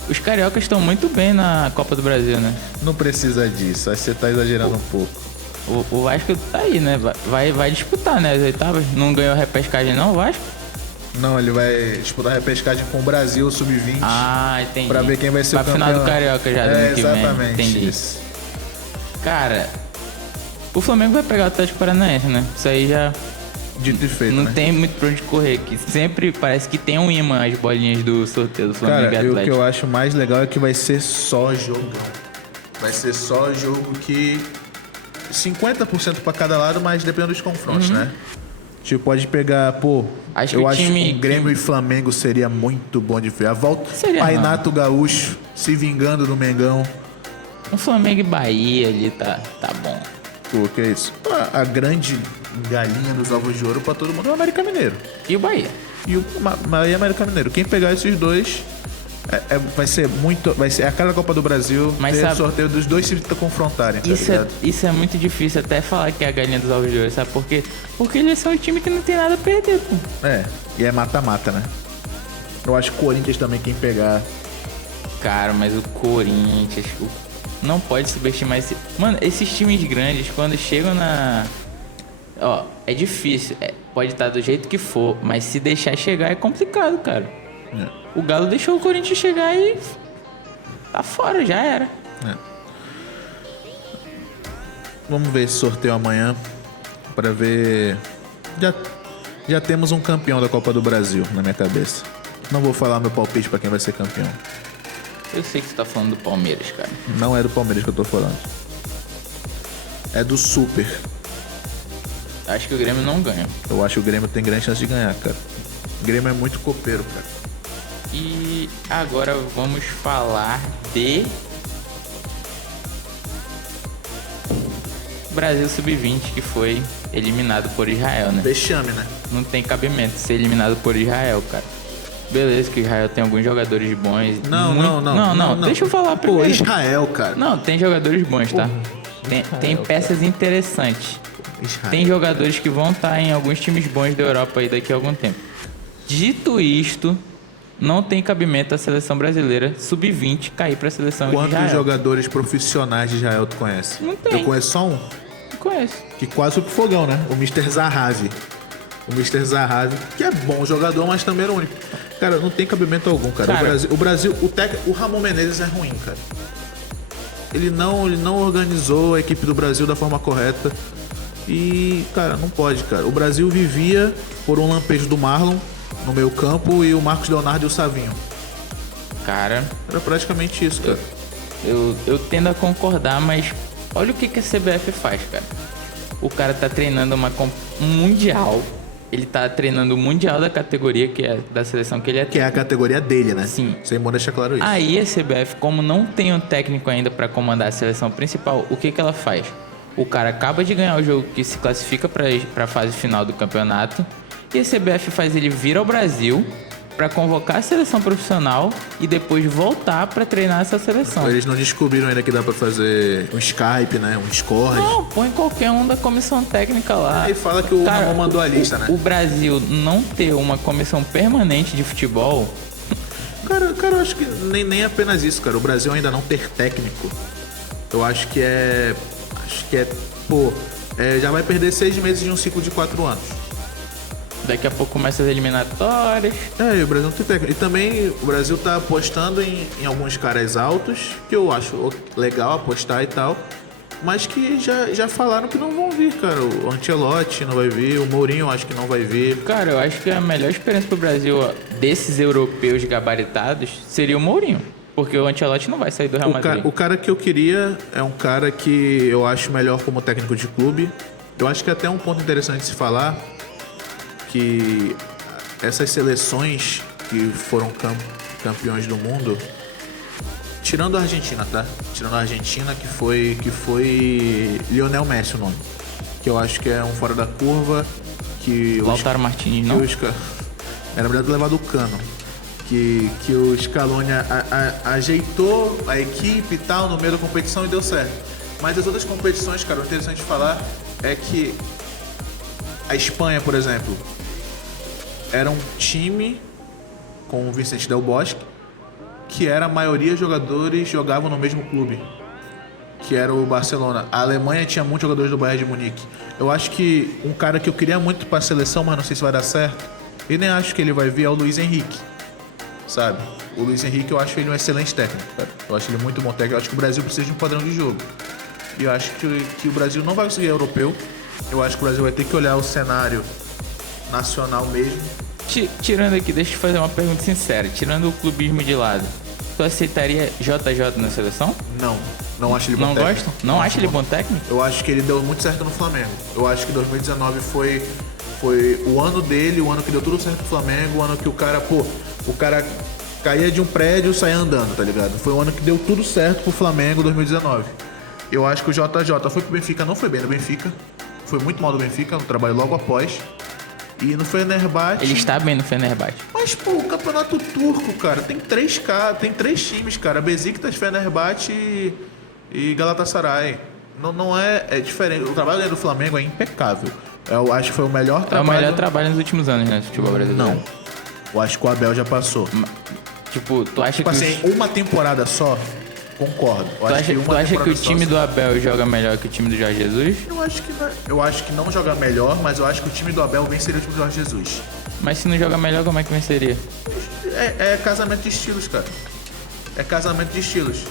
Os cariocas estão muito bem na Copa do Brasil, né? Não precisa disso, aí você tá exagerando um pouco. O Vasco tá aí, né? Vai disputar, né? As oitavas. Não ganhou repescagem, não, o Vasco? Não, ele vai disputar a repescagem com o Brasil Sub-20. Ah, entendi. Pra ver quem vai ser o campeão. Pra final do Carioca já, do ano que vem. Exatamente. Entendi. Isso. Cara, o Flamengo vai pegar o Atlético Paranaense, né? Isso aí já... Dito e feito, Não né? tem muito pra onde correr aqui. Sempre parece que tem um imã as bolinhas do sorteio do Flamengo Cara, e o Atlético. que eu acho mais legal é que vai ser só jogão. Vai ser só jogo que... 50% pra cada lado, mas dependendo dos confrontos, né? Tipo, pode pegar, pô... Acho eu que o acho time que o Grêmio e Flamengo seria muito bom de ver. A volta... Seria, Painato Gaúcho se vingando do Mengão. Um Flamengo e Bahia ali tá bom. Pô, que é isso? A grande galinha dos ovos de ouro pra todo mundo é o América Mineiro. E o Bahia? E o Bahia e América Mineiro. Quem pegar esses dois vai ser muito. Vai ser a cada Copa do Brasil Mas ter sabe, sorteio dos dois se confrontarem, tá ligado? Isso é muito difícil até falar que é a galinha dos ovos de ouro, sabe por quê? Porque eles são um time que não tem nada a perder, pô. É, e é mata-mata, né? Eu acho que o Corinthians também, quem pegar. Cara, mas o Corinthians não pode subestimar esse... Mano, esses times grandes, quando chegam na... Ó, é difícil. Pode estar do jeito que for, mas se deixar chegar é complicado, cara. O Galo deixou o Corinthians chegar e... tá fora, já era. Vamos ver esse sorteio amanhã pra ver. Já temos um campeão da Copa do Brasil na minha cabeça. Não vou falar meu palpite pra quem vai ser campeão. Eu sei que você tá falando do Palmeiras, cara. Não é do Palmeiras que eu tô falando. É do Super. Acho que o Grêmio não ganha. Eu acho que o Grêmio tem grande chance de ganhar, cara. O Grêmio é muito copeiro, cara. E agora vamos falar de... Brasil Sub-20, que foi eliminado por Israel, né? Vexame, né? Não tem cabimento ser eliminado por Israel, cara. Beleza que Israel tem alguns jogadores bons. Não. Deixa eu falar primeiro. Pô, Israel, cara. Não, tem jogadores bons, tá? Tem peças interessantes. Israel. Tem jogadores que vão estar em alguns times bons da Europa aí daqui a algum tempo. Dito isto, não tem cabimento a seleção brasileira Sub-20 cair pra seleção de Quantos Israel. jogadores profissionais de Israel tu conhece? Não tem. Eu conheço só um. Não conheço. Que quase foi pro fogão, né? O Mr. Zahavi. O Mr. Zahavi, que é bom jogador, mas também era o único. Cara, não tem cabimento algum, cara. O Ramon Menezes é ruim, cara. Ele não organizou a equipe do Brasil da forma correta. E, cara, não pode, cara. O Brasil vivia por um lampejo do Marlon no meio campo e o Marcos Leonardo e o Savinho. Cara, Era praticamente isso, cara. eu tendo a concordar, mas olha o que a CBF faz, cara. O cara tá treinando um mundial. Ele tá treinando o mundial da categoria, que é da seleção que ele é. Que é a categoria dele, né? Sim. Sem bom deixar claro isso. Aí a CBF, como não tem um técnico ainda pra comandar a seleção principal, o que ela faz? O cara acaba de ganhar o jogo que se classifica pra fase final do campeonato e a CBF faz ele vir ao Brasil pra convocar a seleção profissional e depois voltar pra treinar essa seleção. Eles não descobriram ainda que dá pra fazer um Skype, né? Um Discord. Não, põe qualquer um da comissão técnica lá. Aí fala que o Ramon mandou a lista, né? O Brasil não ter uma comissão permanente de futebol... Cara, eu acho que nem apenas isso, cara. O Brasil ainda não ter técnico. Eu acho que é... já vai perder 6 meses de um ciclo de 4 anos. Daqui a pouco começa as eliminatórias. E o Brasil não tem técnico. E também o Brasil tá apostando em alguns caras altos, que eu acho legal apostar e tal, mas que já falaram que não vão vir, cara. O Ancelotti não vai vir, o Mourinho eu acho que não vai vir. Cara, eu acho que a melhor experiência pro Brasil desses europeus gabaritados seria o Mourinho. Porque o Ancelotti não vai sair do Real Madrid. O cara que eu queria é um cara que eu acho melhor como técnico de clube. Eu acho que até um ponto interessante de se falar que essas seleções que foram campeões do mundo, tirando a Argentina, tá? Tirando a Argentina, que foi Lionel Messi o nome. Que eu acho que é um fora da curva. Que Lautaro Martínez, não? Era melhor ter levado o Cano. Que o Scaloni ajeitou a equipe e tal no meio da competição e deu certo. Mas as outras competições, cara, o interessante de falar é que a Espanha, por exemplo, era um time com o Vicente Del Bosque, que era a maioria dos jogadores jogavam no mesmo clube, que era o Barcelona. A Alemanha tinha muitos jogadores do Bayern de Munique. Eu acho que um cara que eu queria muito para a seleção, mas não sei se vai dar certo, e nem acho que ele vai vir, é o Luiz Henrique, sabe? O Luiz Henrique, eu acho ele um excelente técnico, cara. Eu acho ele muito bom técnico. Eu acho que o Brasil precisa de um padrão de jogo. E eu acho que o Brasil não vai conseguir europeu. Eu acho que o Brasil vai ter que olhar o cenário nacional mesmo. Tirando aqui, deixa eu te fazer uma pergunta sincera. Tirando o clubismo de lado, tu aceitaria JJ na seleção? Não acho ele bom técnico. Não gosto? Não acha ele bom técnico? Eu acho que ele deu muito certo no Flamengo. Eu acho que 2019 foi o ano dele, o ano que deu tudo certo pro Flamengo, o ano que o cara caía de um prédio e saía andando, tá ligado? Foi o ano que deu tudo certo pro Flamengo, 2019. Eu acho que o JJ foi pro Benfica, não foi bem no Benfica. Foi muito mal do Benfica, no trabalho logo após. E no Fenerbahçe... Ele está bem no Fenerbahçe. Mas, pô, o campeonato turco, cara, tem três times, cara. Besiktas, Fenerbahçe e Galatasaray. Não é diferente. O trabalho dele do Flamengo é impecável. Eu acho que foi o melhor trabalho... É o melhor trabalho nos últimos anos, né, do futebol brasileiro. Não. Eu acho que o Abel já passou. Tipo, tu acha que... assim, uma temporada só... Concordo. Tu acha que o time do Abel joga melhor que o time do Jorge Jesus? Eu acho que não joga melhor, mas eu acho que o time do Abel venceria o time do Jorge Jesus. Mas se não joga melhor, como é que venceria? É casamento de estilos, cara. É casamento de estilos.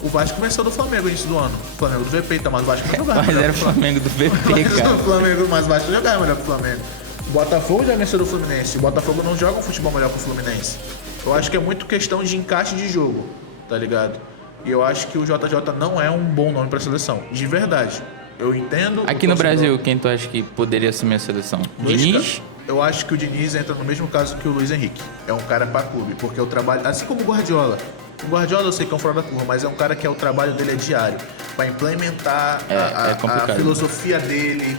O Vasco venceu do Flamengo no início do ano. O Flamengo do VP, mas o Vasco não jogava. Mas era o Flamengo do VP, cara. Mas o Vasco jogava melhor que o Flamengo. O Botafogo já venceu do Fluminense. O Botafogo não joga um futebol melhor que o Fluminense. Eu acho que é muito questão de encaixe de jogo, tá ligado? E eu acho que o JJ não é um bom nome pra seleção. De verdade. Eu entendo. Aqui no Brasil, quem tu acha que poderia assumir a seleção? Diniz? Eu acho que o Diniz entra no mesmo caso que o Luiz Henrique. É um cara pra clube, porque o trabalho... Assim como o Guardiola. O Guardiola eu sei que é um fora da curva, mas é um cara que o trabalho dele é diário. Pra implementar a filosofia dele,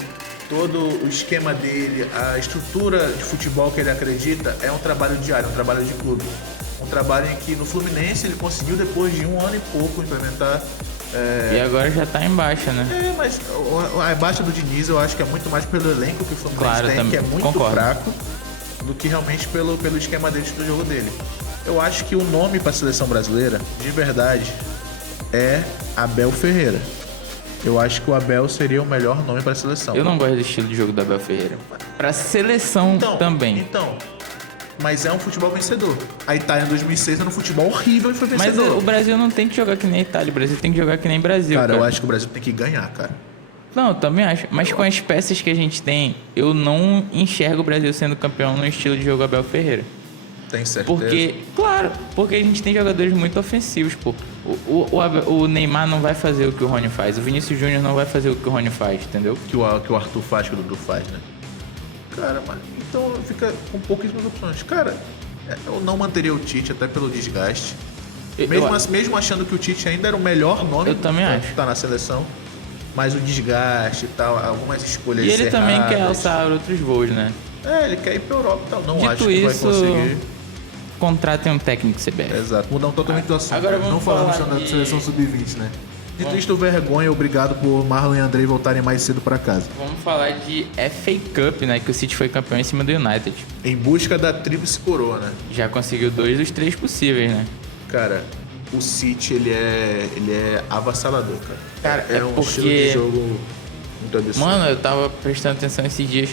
todo o esquema dele, a estrutura de futebol que ele acredita, é um trabalho diário, um trabalho de clube. Um trabalho em que no Fluminense ele conseguiu, depois de 1 ano e pouco, implementar... E agora já tá em baixa, né? Mas a baixa do Diniz eu acho que é muito mais pelo elenco que o Fluminense tem, que é muito fraco, do que realmente pelo esquema dele, do jogo dele. Eu acho que o nome para a seleção brasileira, de verdade, é Abel Ferreira. Eu acho que o Abel seria o melhor nome para a seleção. Eu não gosto do estilo de jogo do Abel Ferreira. Pra seleção também. Mas é um futebol vencedor. A Itália em 2006 era um futebol horrível e foi vencedor. Mas o Brasil não tem que jogar que nem a Itália. O Brasil tem que jogar que nem o Brasil, cara. Eu acho que o Brasil tem que ganhar, cara. Não, eu também acho. Mas com as peças que a gente tem, eu não enxergo o Brasil sendo campeão no estilo de jogo Abel Ferreira. Tem certeza? Porque a gente tem jogadores muito ofensivos, pô. O Neymar não vai fazer o que o Rony faz. O Vinícius Júnior não vai fazer o que o Rony faz, entendeu? Que o Arthur faz, que o Dudu faz, né? Cara, mas então fica com pouquíssimas opções. Cara, eu não manteria o Tite até pelo desgaste. Mesmo achando que o Tite ainda era o melhor nome eu também acho. Tá na seleção. Mas o desgaste e tal, algumas escolhas erradas. E ele erradas. também quer alçar outros voos, né? Ele quer ir pra Europa e tal. Não Dito acho que vai conseguir. Contratem um técnico CBF. Exato, mudar totalmente do assunto. Agora vamos não falamos da seleção sub-20, né? Dito isto, vergonha, obrigado por Marlon e Andrei voltarem mais cedo pra casa. Vamos falar de FA Cup, né? Que o City foi campeão em cima do United. Em busca da tríplice coroa, né? Já conseguiu 2 dos 3 possíveis, né? Cara, o City, ele é avassalador, cara. Cara, é um estilo de jogo muito absurdo. Mano, eu tava prestando atenção esses dias.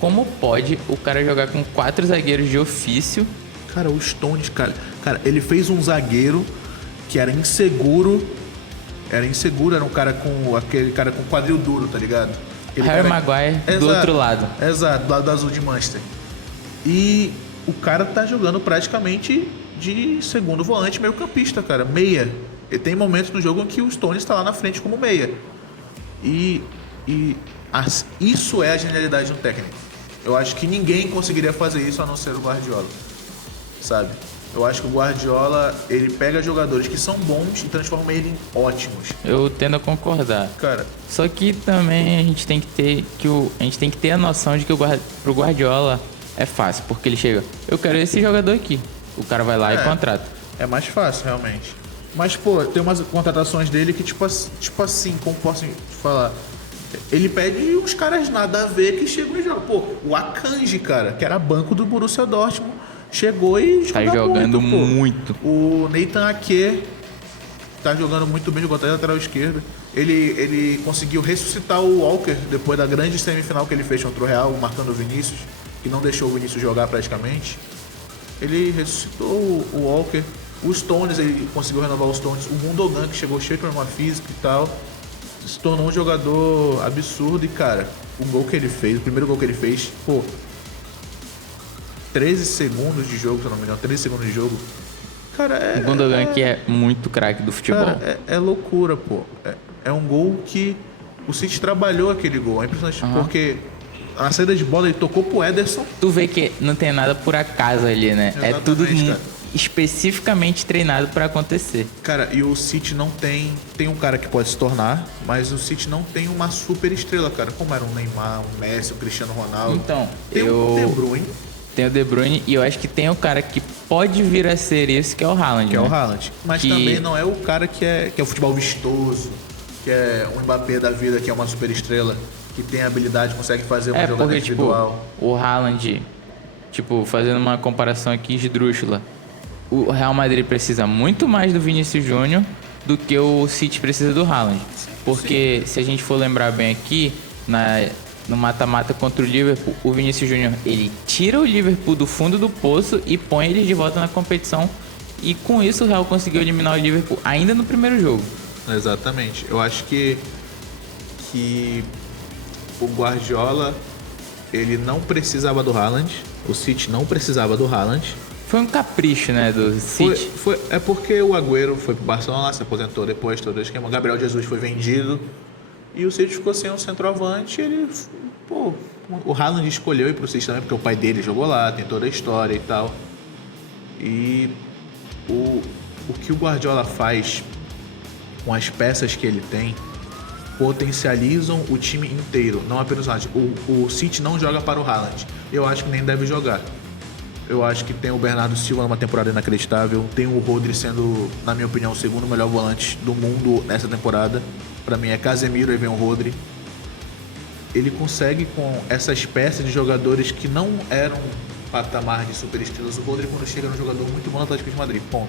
Como pode o cara jogar com 4 zagueiros de ofício? Cara, o Stones, cara, ele fez um zagueiro que era inseguro. Era um cara com aquele cara com quadril duro, tá ligado? Harry Maguire do outro lado. Exato, do lado azul de Manchester. E o cara tá jogando praticamente de segundo volante, meio campista, cara, meia. E tem momentos no jogo em que o Stones está lá na frente como meia. Isso é a genialidade de um técnico. Eu acho que ninguém conseguiria fazer isso a não ser o Guardiola, sabe? Eu acho que o Guardiola, ele pega jogadores que são bons e transforma eles em ótimos. Eu tendo a concordar. Cara, Só que também a gente tem que ter a noção de que pro Guardiola é fácil, porque ele chega, eu quero esse jogador aqui. O cara vai lá e contrata. é mais fácil, realmente. Mas, pô, tem umas contratações dele que, tipo assim, como posso te falar? Ele pede uns caras nada a ver que chegam e jogam. Pô, o Akanji, cara, que era banco do Borussia Dortmund, chegou e Tá jogando muito. O Nathan Ake tá jogando muito bem, jogou até lateral esquerda. Ele conseguiu ressuscitar o Walker depois da grande semifinal que ele fez contra o Real, marcando o Vinícius, que não deixou o Vinícius jogar praticamente. Ele ressuscitou o Walker. O Stones, ele conseguiu renovar os Stones. O Gundogan, que chegou cheio de problema físico e tal, se tornou um jogador absurdo. E, cara, o gol que ele fez, o primeiro gol que ele fez, pô, 13 segundos de jogo, se eu não me engano, 13 segundos de jogo. Cara, O Gundogan que é muito craque do futebol. cara, é loucura, pô. É um gol que o City trabalhou aquele gol. É impressionante, porque a saída de bola ele tocou pro Ederson. Tu vê que não tem nada por acaso ali, né? É tudo Exatamente, cara. especificamente treinado pra acontecer. Cara, e o City não tem um cara que pode se tornar, mas o City não tem uma super estrela, cara. Como era um Neymar, um Messi, o Cristiano Ronaldo. Então, Tem o De Bruyne, Tem o De Bruyne e eu acho que tem o cara que pode vir a ser isso, que é o Haaland, que né? é o Haaland. Mas Que- também não é o cara que é o futebol vistoso, que é o Mbappé da vida, que é uma super estrela, que tem habilidade, consegue fazer uma jogada porque, individual. tipo, o Haaland, tipo, fazendo uma comparação aqui esdrúxula, o Real Madrid precisa muito mais do Vinícius Júnior do que o City precisa do Haaland. Porque se a gente for lembrar bem aqui, no mata-mata contra o Liverpool, o Vinícius Júnior, ele tira o Liverpool do fundo do poço e põe ele de volta na competição. E com isso o Real conseguiu eliminar o Liverpool ainda no primeiro jogo. Exatamente. Eu acho que o Guardiola, ele não precisava do Haaland, o City não precisava do Haaland. Foi um capricho, né, do City. É porque o Agüero foi pro Barcelona, se aposentou depois, todo o esquema. O Gabriel Jesus foi vendido e o City ficou sem um centroavante. O Haaland escolheu ir pro City também, porque o pai dele jogou lá, tem toda a história e tal. E o que o Guardiola faz com as peças que ele tem potencializam o time inteiro, não apenas o Haaland. O City não joga para o Haaland. Eu acho que nem deve jogar. Eu acho que tem o Bernardo Silva numa temporada inacreditável. Tem o Rodri sendo, na minha opinião, o segundo melhor volante do mundo nessa temporada. Pra mim é Casemiro e vem o Rodri. Ele consegue, com essas peças de jogadores que não eram patamar de superestrelas. O Rodri, quando chega, é um jogador muito bom no Atlético de Madrid, ponto.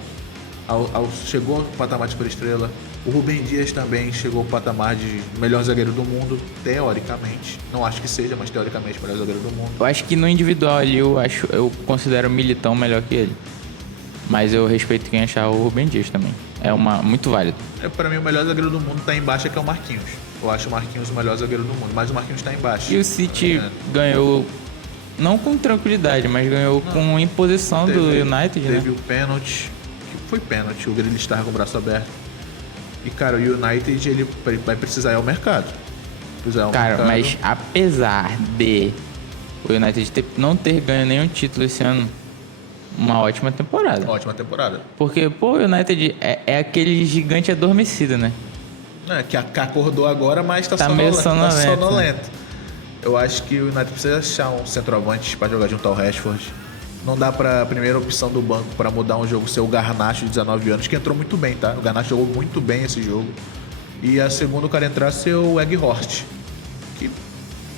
Chegou ao patamar de superestrela. O Rubem Dias também chegou ao patamar de melhor zagueiro do mundo, teoricamente. Não acho que seja, mas teoricamente o melhor zagueiro do mundo. Eu acho que no individual ali eu considero o Militão melhor que ele. Mas eu respeito quem achar o Rubem Dias também. É muito válido. Pra mim, o melhor zagueiro do mundo tá embaixo, que é o Marquinhos. Eu acho o Marquinhos o melhor zagueiro do mundo, mas o Marquinhos tá embaixo. E o City ganhou, não com tranquilidade, mas ganhou com imposição do United, né? Teve o pênalti, que foi pênalti, o Grealish estava com o braço aberto. E, cara, o United, ele vai precisar ir ao mercado. Cara, mas apesar de o United não ter ganho nenhum título esse ano, uma ótima temporada. Ótima temporada. Porque, pô, o United é aquele gigante adormecido, né? Que acordou agora, mas tá meio sonolento. sonolento. Eu acho que o United precisa achar um centroavante para jogar junto ao Rashford. Não dá pra primeira opção do banco para mudar um jogo ser o Garnacho de 19 anos, que entrou muito bem, tá? O Garnacho jogou muito bem esse jogo. E a segunda o cara entrar ser o Weghorst.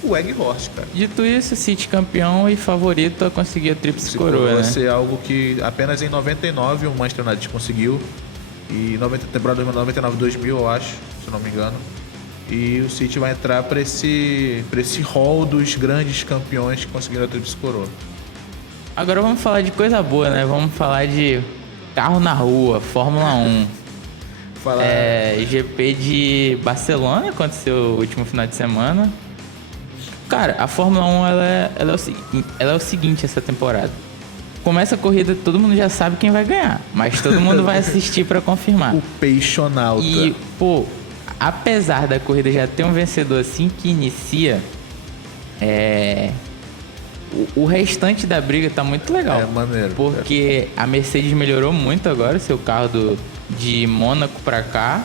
O Weghorst, cara. Dito isso, City campeão e favorito a conseguir a tríplice coroa, Vai né? ser algo que apenas em 99 o Manchester United conseguiu. E temporada 99-2000, eu acho, se eu não me engano. E o City vai entrar para esse hall dos grandes campeões que conseguiram a tríplice coroa. Agora vamos falar de coisa boa, né? Vamos falar de carro na rua, Fórmula 1. GP de Barcelona aconteceu o último final de semana. Cara, a Fórmula 1 ela é o seguinte essa temporada. começa a corrida, todo mundo já sabe quem vai ganhar, mas todo mundo vai assistir pra confirmar. O peixonauta. E, pô, apesar da corrida já ter um vencedor assim que inicia, o restante da briga tá muito legal. É maneiro. Porque a Mercedes melhorou muito agora, seu carro de Mônaco pra cá,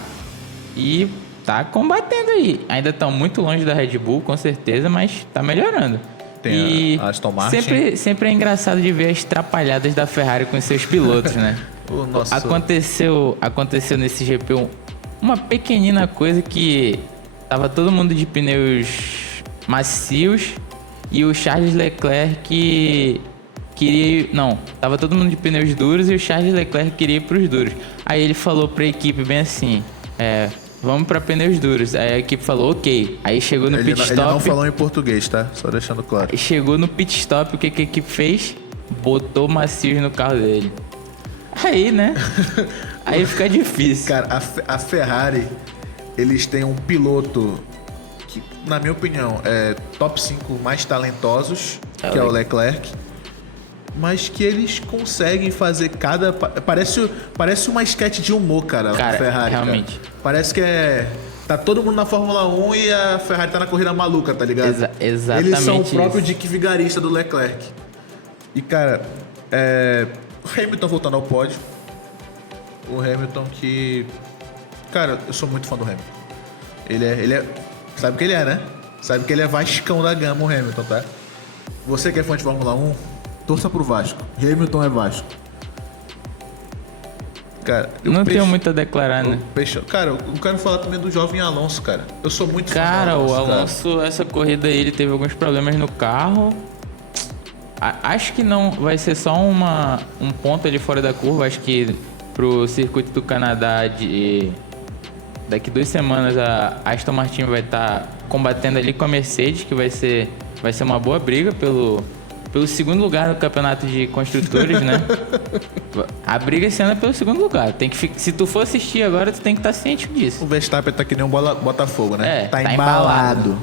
e tá combatendo aí. Ainda estão muito longe da Red Bull, com certeza, mas tá melhorando. Tem e a Aston Martin. sempre é engraçado de ver as trapalhadas da Ferrari com seus pilotos, né? Aconteceu nesse GP uma pequenina coisa que tava todo mundo de pneus macios e o Charles Leclerc tava todo mundo de pneus duros e o Charles Leclerc queria ir pros duros. Aí ele falou pra equipe bem assim, vamos pra pneus duros. Aí a equipe falou, ok. Aí chegou no pit stop. Ele não falou em português, tá? Só deixando claro. Chegou no pit stop, o que a equipe fez? Botou macios no carro dele. Aí, né? Aí fica difícil. Cara, a Ferrari, eles têm um piloto que, na minha opinião, é top 5 mais talentosos, que é o Leclerc. Mas que eles conseguem fazer cada... Parece uma sketch de humor, cara, a Ferrari. Realmente. Cara. Parece que tá todo mundo na Fórmula 1 e a Ferrari tá na corrida maluca, tá ligado? Exatamente. Eles são o próprio Dick Vigarista do Leclerc. E, cara, o Hamilton voltando ao pódio. O Hamilton que... Cara, eu sou muito fã do Hamilton. Ele é... Sabe o que ele é, né? Sabe que ele é Vascão da Gama, o Hamilton, tá? Você que é fã de Fórmula 1... torça pro Vasco. Hamilton é Vasco. Cara, não tenho muito a declarar, né? Cara, eu quero falar também do jovem Alonso, cara. Eu sou muito fã do Alonso. O Alonso, essa corrida aí, ele teve alguns problemas no carro. Acho que não vai ser só um ponto ali fora da curva. Acho que pro circuito do Canadá daqui 2 semanas a Aston Martin vai estar combatendo ali com a Mercedes, que vai ser uma boa briga pelo segundo lugar no campeonato de construtores, né? A briga esse ano é pelo segundo lugar. Se tu for assistir agora, tu tem que estar ciente disso. O Verstappen tá que nem um Botafogo, né? Tá embalado.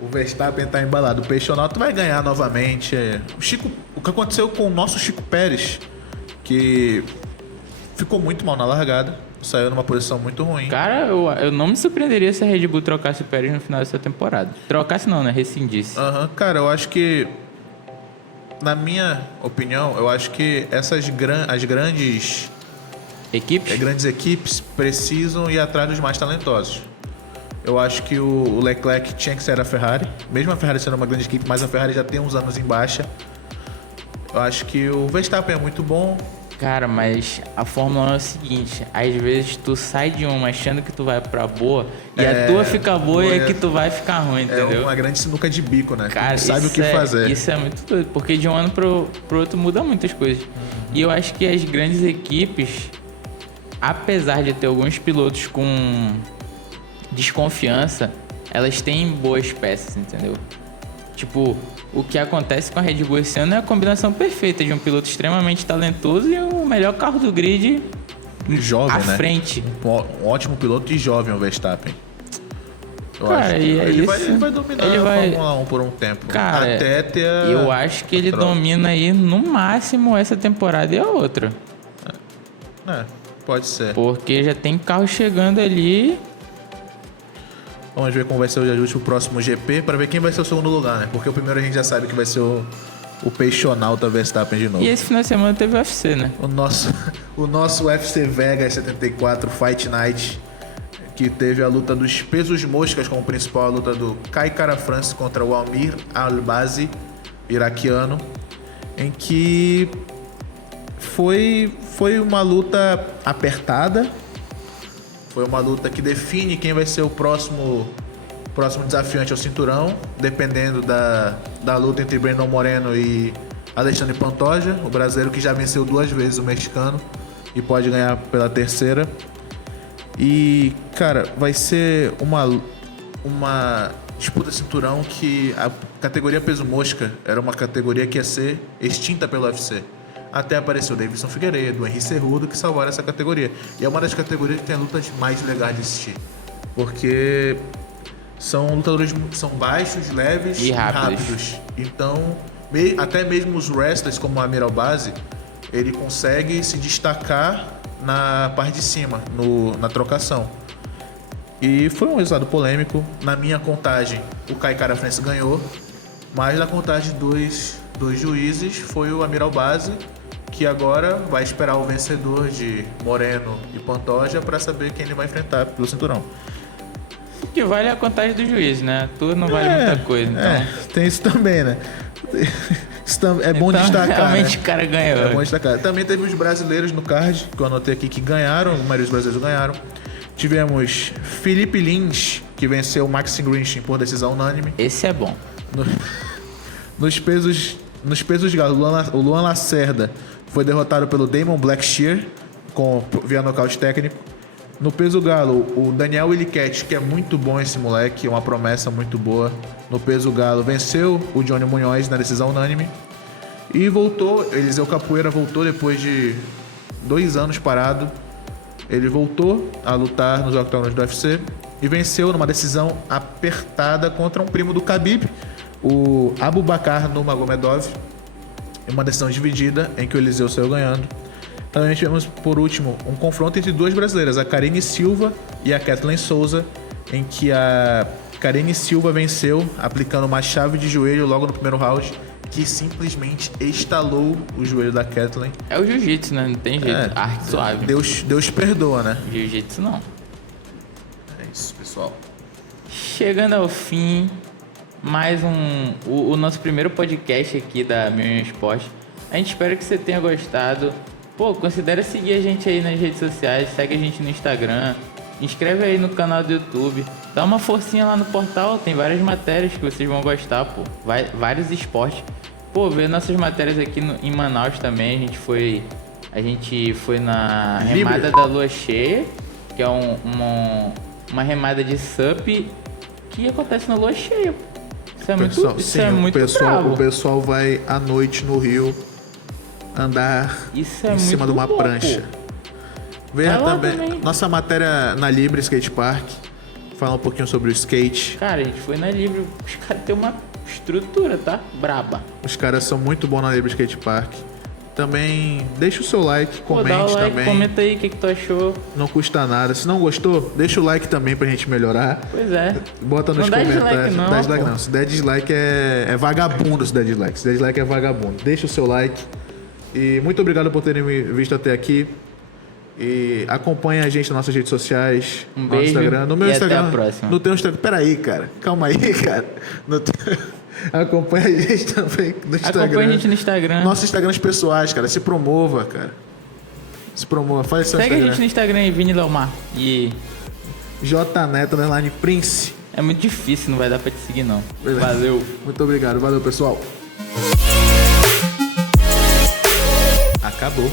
O Verstappen tá embalado. O Peixonauta vai ganhar novamente. O que aconteceu com o nosso Chico Pérez, que ficou muito mal na largada, saiu numa posição muito ruim. Cara, eu não me surpreenderia se a Red Bull trocasse o Pérez no final dessa temporada. Trocasse não, né? Rescindisse. Cara, eu acho que... Na minha opinião, eu acho que as grandes equipes precisam ir atrás dos mais talentosos. Eu acho que o Leclerc tinha que ser a Ferrari, mesmo a Ferrari sendo uma grande equipe, mas a Ferrari já tem uns anos em baixa. Eu acho que o Verstappen é muito bom. Cara, mas a Fórmula 1 é o seguinte, às vezes tu sai de uma achando que tu vai pra boa e a tua fica boa e a que tu vai ficar ruim, entendeu? É uma grande sinuca de bico, né? Cara, não sabe o que fazer. Isso é muito doido, porque de um ano pro outro muda muitas coisas. E eu acho que as grandes equipes, apesar de ter alguns pilotos com desconfiança, elas têm boas peças, entendeu? Tipo, o que acontece com a Red Bull esse ano é a combinação perfeita de um piloto extremamente talentoso e o melhor carro do grid jovem, à frente. Um ótimo piloto e jovem, o Verstappen. Eu cara, acho que ele vai dominar a Fórmula 1 por um tempo. Cara, até ter eu acho que ele domina aí no máximo essa temporada e a outra. Pode ser. Porque já tem carro chegando ali. Vamos ver como vai ser o ajuste pro próximo GP para ver quem vai ser o segundo lugar, né? Porque o primeiro a gente já sabe que vai ser o Peixonauta Verstappen de novo. E esse final de semana teve o UFC, né? O nosso UFC Vegas 74 Fight Night, que teve a luta dos pesos moscas como principal, a luta do Kai Kara-France contra o Amir Albazi, iraquiano, em que foi uma luta apertada. Foi uma luta que define quem vai ser o próximo desafiante ao cinturão, dependendo da luta entre Brandon Moreno e Alexandre Pantoja, o brasileiro que já venceu 2 vezes o mexicano e pode ganhar pela terceira. E, cara, vai ser uma disputa cinturão que a categoria peso mosca era uma categoria que ia ser extinta pelo UFC. Até apareceu o Davidson Figueiredo, o Henry Cerrudo, que salvaram essa categoria. E é uma das categorias que tem lutas mais legais de assistir. Porque são lutadores que são baixos, leves e rápidos. Então, Até mesmo os wrestlers, como o Amiral Base, ele consegue se destacar na parte de cima, na trocação. E foi um resultado polêmico. Na minha contagem, o Kai Kara France ganhou, mas na contagem dos juízes foi o Amiral Base, que agora vai esperar o vencedor de Moreno e Pantoja para saber quem ele vai enfrentar pelo cinturão. O que vale é a contagem do juiz, né? Tudo não vale muita coisa, então... tem isso também, né? É bom então, destacar, realmente né? O cara ganhou. É bom destacar. Também teve os brasileiros no card, que eu anotei aqui, que ganharam. A maioria dos brasileiros ganharam. Tivemos Felipe Lins, que venceu o Maxim Grinchen por decisão unânime. Esse é bom. Nos pesos galos, o Luan Lacerda foi derrotado pelo Damon Blackshear via nocaute técnico. No peso galo, o Daniel Willicat, que é muito bom esse moleque, é uma promessa muito boa. No peso galo, venceu o Johnny Munhoz na decisão unânime. E voltou, Eliseu Capoeira voltou depois de 2 anos parado. Ele voltou a lutar nos octógonos do UFC e venceu numa decisão apertada contra um primo do Khabib, o Abubakar Nurmagomedov, em uma decisão dividida em que o Eliseu saiu ganhando. Também tivemos, por último, um confronto entre 2 brasileiras, a Karine Silva e a Kathleen Souza, em que a Karine Silva venceu aplicando uma chave de joelho logo no primeiro round, que simplesmente estalou o joelho da Kathleen. É o jiu-jitsu, né? Não tem jeito. Arte suave. Deus perdoa, né? Jiu-jitsu não. É isso, pessoal. Chegando ao fim, mais o nosso primeiro podcast aqui da Million Esporte. A gente espera que você tenha gostado. Pô, considera seguir a gente aí nas redes sociais, segue a gente no Instagram, inscreve aí no canal do YouTube, dá uma forcinha lá no portal, tem várias matérias que vocês vão gostar, pô, vários esportes. Pô, vê nossas matérias aqui em Manaus também, a gente foi na remada da lua cheia, que é uma remada de SUP que acontece na lua cheia. Isso é muito bravo. O pessoal vai à noite no Rio andar em cima de uma prancha. Veja também nossa matéria na Libre Skate Park, falar um pouquinho sobre o skate. Cara, a gente foi na Libre, os caras têm uma estrutura, tá? Braba. Os caras são muito bons na Libre Skate Park. Também deixa o seu like, comente dá o like, também. Comenta aí o que tu achou. Não custa nada. Se não gostou, deixa o like também pra gente melhorar. Pois é. Bota nos comentários. Não dá dislike não. Se der dislike é vagabundo se der dislike. Se der dislike é vagabundo. Deixa o seu like. E muito obrigado por terem me visto até aqui. E acompanha a gente nas nossas redes sociais. Um beijo Instagram. No meu e Instagram. até a próxima. No teu Instagram. Peraí, cara. Calma aí, cara. Acompanha a gente também no Instagram. Acompanha a gente no Instagram. Nossos Instagrams pessoais, cara. Se promova, cara. Se promova. Faz seu Instagram. Segue a gente no Instagram aí, Vini Leomar. E... JNeto_Prince. É muito difícil, não vai dar pra te seguir não. Valeu. Muito obrigado. Valeu, pessoal. Acabou.